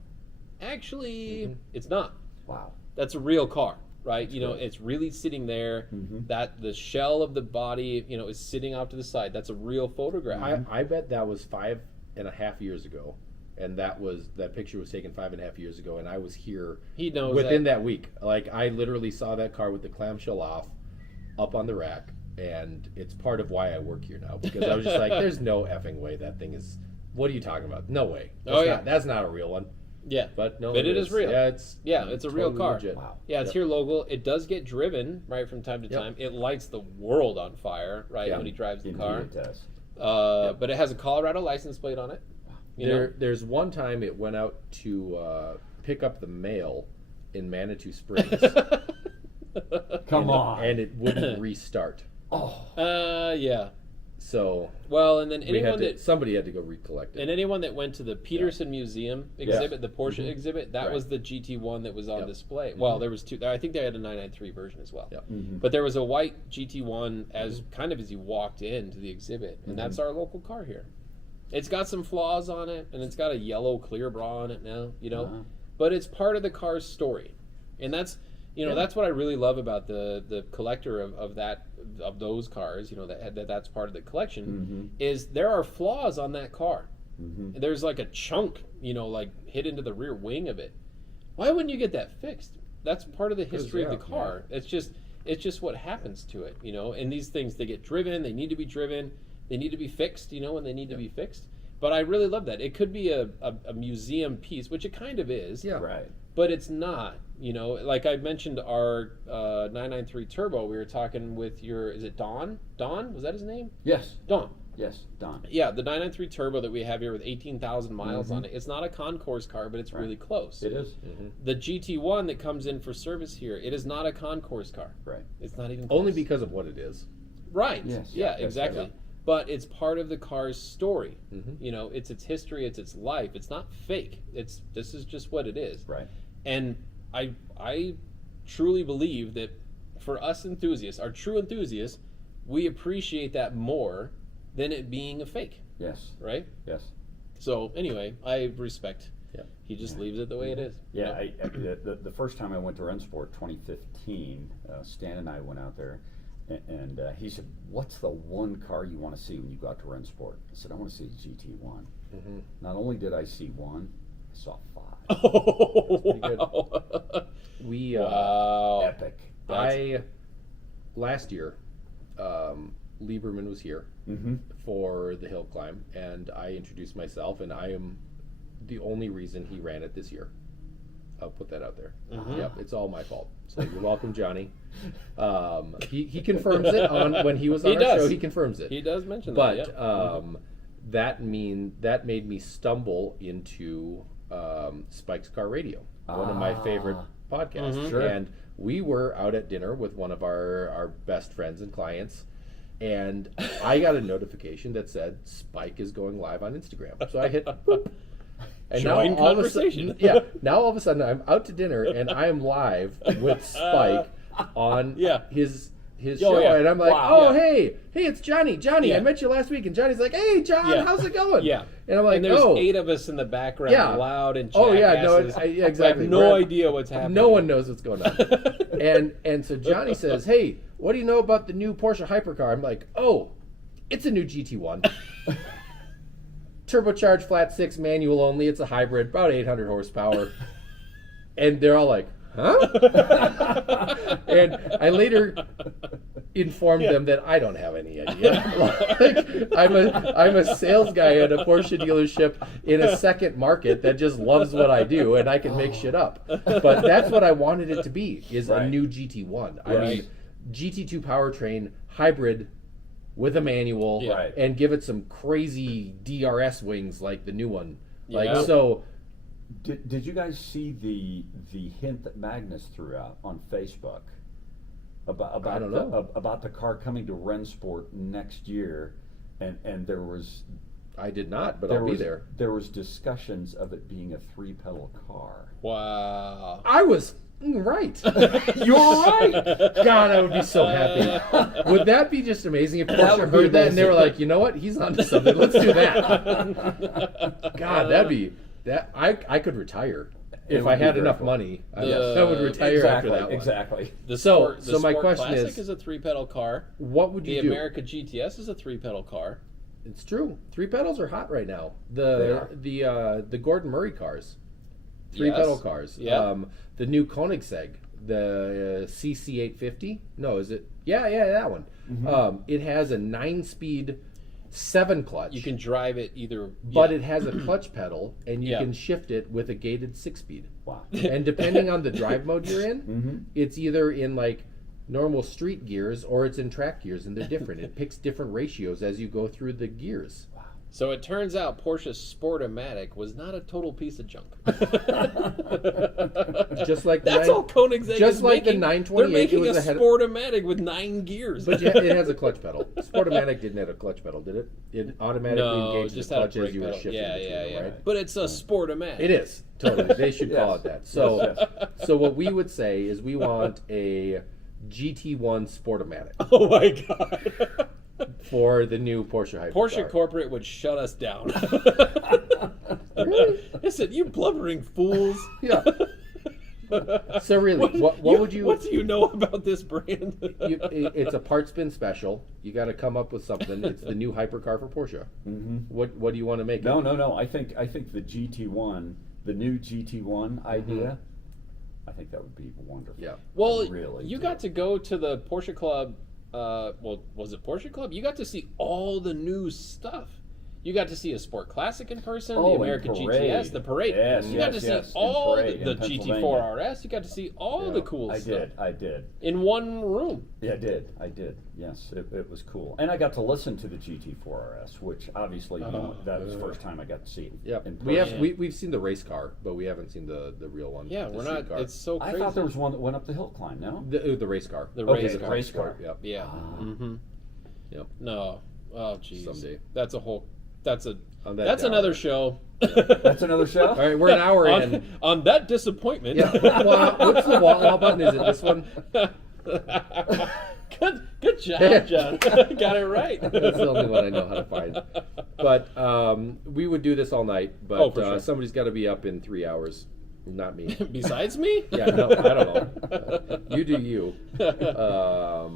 Actually, it's not. Wow. That's a real car, right? It's really sitting there. That the shell of the body, is sitting off to the side. That's a real photograph. I bet that was 5.5 years ago, and that picture was taken 5.5 years ago, and I was here. He knows within that week. Like I literally saw that car with the clamshell off, up on the rack, and it's part of why I work here now, because I was just like, there's no effing way that thing is. What are you talking about? No way. That's not a real one. Yeah, but no, but it is real. Yeah, it's a real car. Legit. Wow. Yeah, it's here local. It does get driven right from time to time. It lights the world on fire when he drives the car. Indeed it does. But it has a Colorado license plate on it. There's one time it went out to pick up the mail in Manitou Springs. Come on. And it wouldn't restart. Yeah. So and then somebody had to go recollect it. And anyone that went to the Peterson Museum exhibit, the Porsche exhibit, that was the GT1 that was on display. Well, there was two. I think they had a 993 version as well. But there was a white GT1 as you walked into the exhibit, and that's our local car here. It's got some flaws on it, and it's got a yellow clear bra on it now. But it's part of the car's story, and that's. That's what I really love about the collector of those cars. That's part of the collection. Is there are flaws on that car. There's like a chunk, hit into the rear wing of it. Why wouldn't you get that fixed? That's part of the history of the car. It's just what happens to it. And these things, they get driven. They need to be driven. They need to be fixed. When they need to be fixed. But I really love that. It could be a museum piece, which it kind of is. Yeah. Right. But it's not, like I mentioned our 993 Turbo, we were talking with is it Don? Don? Was that his name? Yes. Don. Yes, Don. Yeah, the 993 Turbo that we have here with 18,000 miles on it. It's not a concourse car, but it's really close. It is. The GT1 that comes in for service here, it is not a concourse car. Right. It's not even close. Only because of what it is. Right. Yes. Yeah, exactly. But it's part of the car's story. It's its history, it's its life. It's not fake. This is just what it is. Right. And I truly believe that for us enthusiasts, our true enthusiasts, we appreciate that more than it being a fake. Yes. Right? Yes. So anyway, I respect. Yeah. He just leaves it the way it is. Yeah. The first time I went to Rennsport, 2015, Stan and I went out there, and he said, "What's the one car you want to see when you go out to Rennsport?" I said, "I want to see a GT1." Not only did I see one, I saw 5. Oh, wow. We Epic. Last year, Lieberman was here for the hill climb, and I introduced myself, and I am the only reason he ran it this year. I'll put that out there. Yep, it's all my fault. So you're welcome, Johnny. He confirms it when he was on our show. He confirms it. He does mention that. But that made me stumble into Spike's Car Radio, one of my favorite podcasts. Sure. And we were out at dinner with one of our best friends and clients, and I got a notification that said Spike is going live on Instagram. So I hit boop. And join conversation. Now all of a sudden I'm out to dinner and I am live with Spike on his show, and I'm like, hey, it's Johnny, I met you last week, and Johnny's like, hey, John, how's it going? And I'm like, and there's 8 of us in the background, loud and jackasses. I Exactly. have no idea what's happening. No one knows what's going on. and so Johnny says, hey, what do you know about the new Porsche hypercar? I'm like, oh, it's a new GT1. Turbocharged flat 6 manual only. It's a hybrid, about 800 horsepower. And they're all like, huh? And I later informed them that I don't have any idea. I'm a sales guy at a Porsche dealership in a second market that just loves what I do, and I can make shit up. But that's what I wanted it to be, is a new GT1. I mean, GT2 powertrain, hybrid, with a manual, and give it some crazy DRS wings like the new one. So. Did you guys see the hint that Magnus threw out on Facebook about the car coming to Rennsport next year, and there was. I did not, but I'll be there. There was discussions of it being a 3-pedal car. Wow! I was right. You're right. God, I would be so happy. Would that be just amazing if Porsche heard that and they were like, you know what, he's onto something. Let's do that. God, that'd be. I could retire if I had enough money. I would retire after that one. Exactly. So my Sport question Classic is a 3-pedal car. What would you do? The America GTS is a 3-pedal car. It's true. 3 pedals are hot right now. The Gordon Murray cars, 3-pedal cars. Yeah. The new Koenigsegg the CC850. No, is it? Yeah, that one. It has a 9-speed 7 clutch. You can drive it either, but it has a clutch pedal, and you Yeah. can shift it with a gated 6-speed. Wow. And depending on the drive mode you're in, it's either in like normal street gears or it's in track gears, and they're different. It picks different ratios as you go through the gears. So it turns out Porsche's Sportomatic was not a total piece of junk. Just like That's all Koenigsegg just is like the making. 928, They're making it a was ahead of- Sportomatic with 9 gears. But yeah, it has a clutch pedal. Sportomatic didn't have a clutch pedal, did it? It automatically no, engaged just the had a clutch as brake you were pedal. shifting Yeah, between yeah, them, yeah. right? But it's a Sportomatic. It is. Totally. They should call it that. So, Yes, so what we would say is we want a GT1 Sportomatic Oh my god. for the new Porsche Hypercar. Porsche corporate would shut us down. Listen, you blubbering fools. Yeah. So really, what would you? What do you know about this brand? It's a part spin special. You got to come up with something. It's the new hypercar for Porsche. What do you want to make? No. I think the GT1, the new GT1 idea, I think that would be wonderful. Yeah. Well, Really you do. got to go to the Porsche Club. Well, was it Porsche Club? You got to see all the new stuff. You got to see a Sport Classic in person, Oh, the and American Parade. GTS, the Parade. Yes, you got yes, to yes, see and all Parade the in GT4 RS. You got to see all the cool stuff I did. in one room. Yeah, I did. Yes, it was cool. And I got to listen to the GT4 RS, which obviously, that was the first time I got to see it. Yeah, in we have person. we've seen the race car, but we haven't seen the real one. Yeah, the we're street not. Car. It's so I crazy. thought there was one that went up the hill climb, no? the race car. The Okay, race the car. race car. Yep. Yeah. Mm-hmm. Yep. No. Oh, jeez. Someday. That's a whole. That's a. On that That's down. another show. That's another show? All right, we're an hour in. on that disappointment. Yeah. Well, what's the wall button? Is it this one? Good job, John. Got it right. That's the only one I know how to find. But we would do this all night. But Oh, for sure. somebody's got to be up in 3 hours. Not me. Besides me? Yeah, no, I don't know. You do you.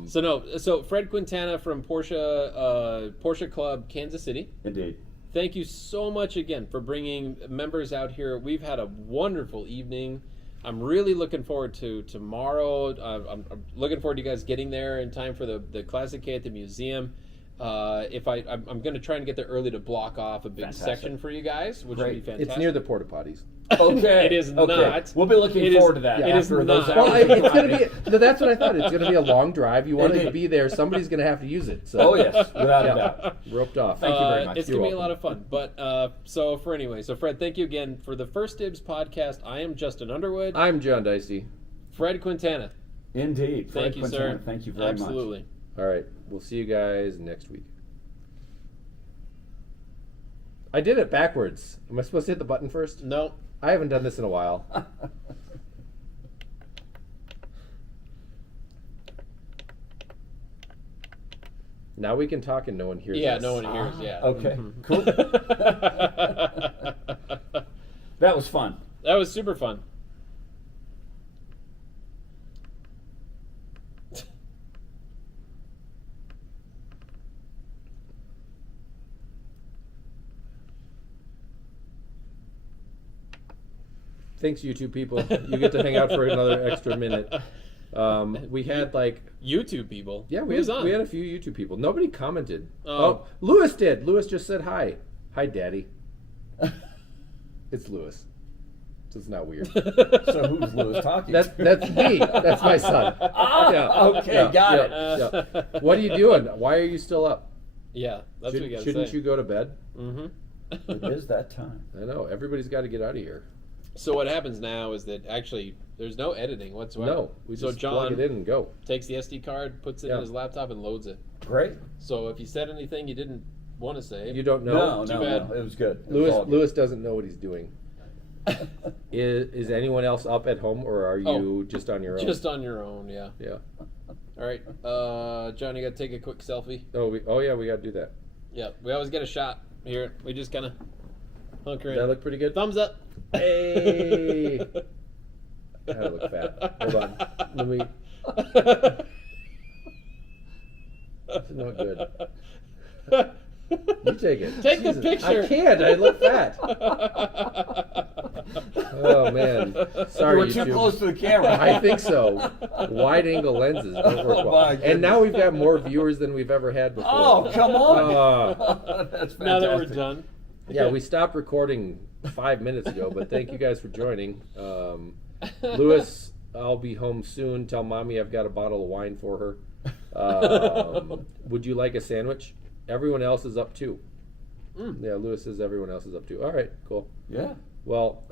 So Fred Quintana from Porsche Club Kansas City. Indeed. Thank you so much again for bringing members out here. We've had a wonderful evening. I'm really looking forward to tomorrow. I'm looking forward to you guys getting there in time for the Classic K at the museum. I'm going to try and get there early to block off a big Fantastic. section for you guys, which would be Great. fantastic. It's near the porta potties. Okay. It is okay. not. We'll be looking It is- forward to that it is after those not. Well, hours. it's going to be. No, that's what I thought. It's going to be a long drive. You want it to Indeed. be there. Somebody's going to have to use it. So. Oh, yes, without a doubt. Roped off. Thank you very much. It's You're going to be a lot welcome. of fun. But so Fred, thank you again for the First Dibs podcast. I am Justin Underwood. I'm John Dicey. Fred Quintana. Indeed. Fred Thank you, Quintana, sir. Thank you very much. Absolutely. All right. We'll see you guys next week. I did it backwards. Am I supposed to hit the button first? No. I haven't done this in a while. Now we can talk and no one hears Yeah, us. no one hears. Yeah. Okay, Mhm. cool. That was fun. That was super fun. Thanks, YouTube people. You get to hang out for another extra minute. We had like YouTube people. we on? had a few YouTube people. Nobody commented. Oh. Lewis did. Lewis just said hi. Hi, Daddy. It's Lewis. So it's not weird. So who's Lewis talking That's me. That's my son. okay, got it. Yeah. What are you doing? Why are you still up? Yeah, that's what you got to say. Shouldn't you go to bed? Mm-hmm. It is that time. I know. Everybody's got to get out of here. So what happens now is that actually there's no editing whatsoever. No, we so just John plug it in and go. takes the SD card, puts it Yeah. in his laptop, and loads it. Great. So if you said anything you didn't want to say, You don't know? No, Too no, bad. no, it was good. It was all good. Lewis doesn't know what he's doing. Is anyone else up at home, or are you just on your own? just on your own, yeah. Yeah. All right, John, you got to take a quick selfie. Oh yeah, we got to do that. Yeah, we always get a shot here. We just kind of hunker Does in. that look pretty good? Thumbs up. Hey. I look fat. Hold on. Let me. That's not good. You take it. Take the Jesus, picture. I can't. I look fat. Oh man, sorry, You were too YouTube. close to the camera. I think so. Wide angle lenses don't work Oh, well. my And now goodness. we've got more viewers than we've ever had before. Oh, come on. That's fantastic. Now that we're done. Yeah, we stopped recording 5 minutes ago, but thank you guys for joining. Lewis, I'll be home soon. Tell mommy I've got a bottle of wine for her. Would you like a sandwich? Everyone else is up too. Yeah, Lewis says everyone else is up too. All right, cool. Yeah. Well,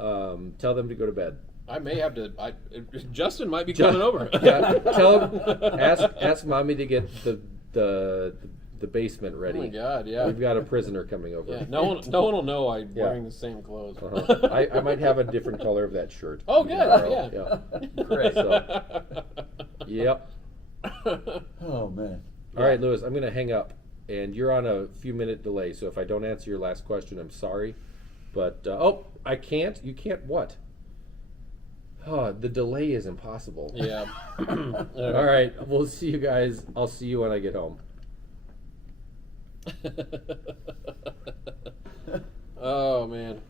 tell them to go to bed. I may have to. Justin might be coming over. Yeah, tell him. Ask mommy to get the basement ready. Oh my God! Yeah. We've got a prisoner coming over. Yeah. No one will know I'm Yeah. wearing the same clothes. I might have a different color of that shirt. Oh, good. tomorrow. Yeah. Great. So, yep. Oh, man. All right, Lewis, I'm going to hang up, and you're on a few-minute delay, so if I don't answer your last question, I'm sorry. But, I can't? You can't what? Oh, the delay is impossible. Yeah. All right, we'll see you guys. I'll see you when I get home. Oh man.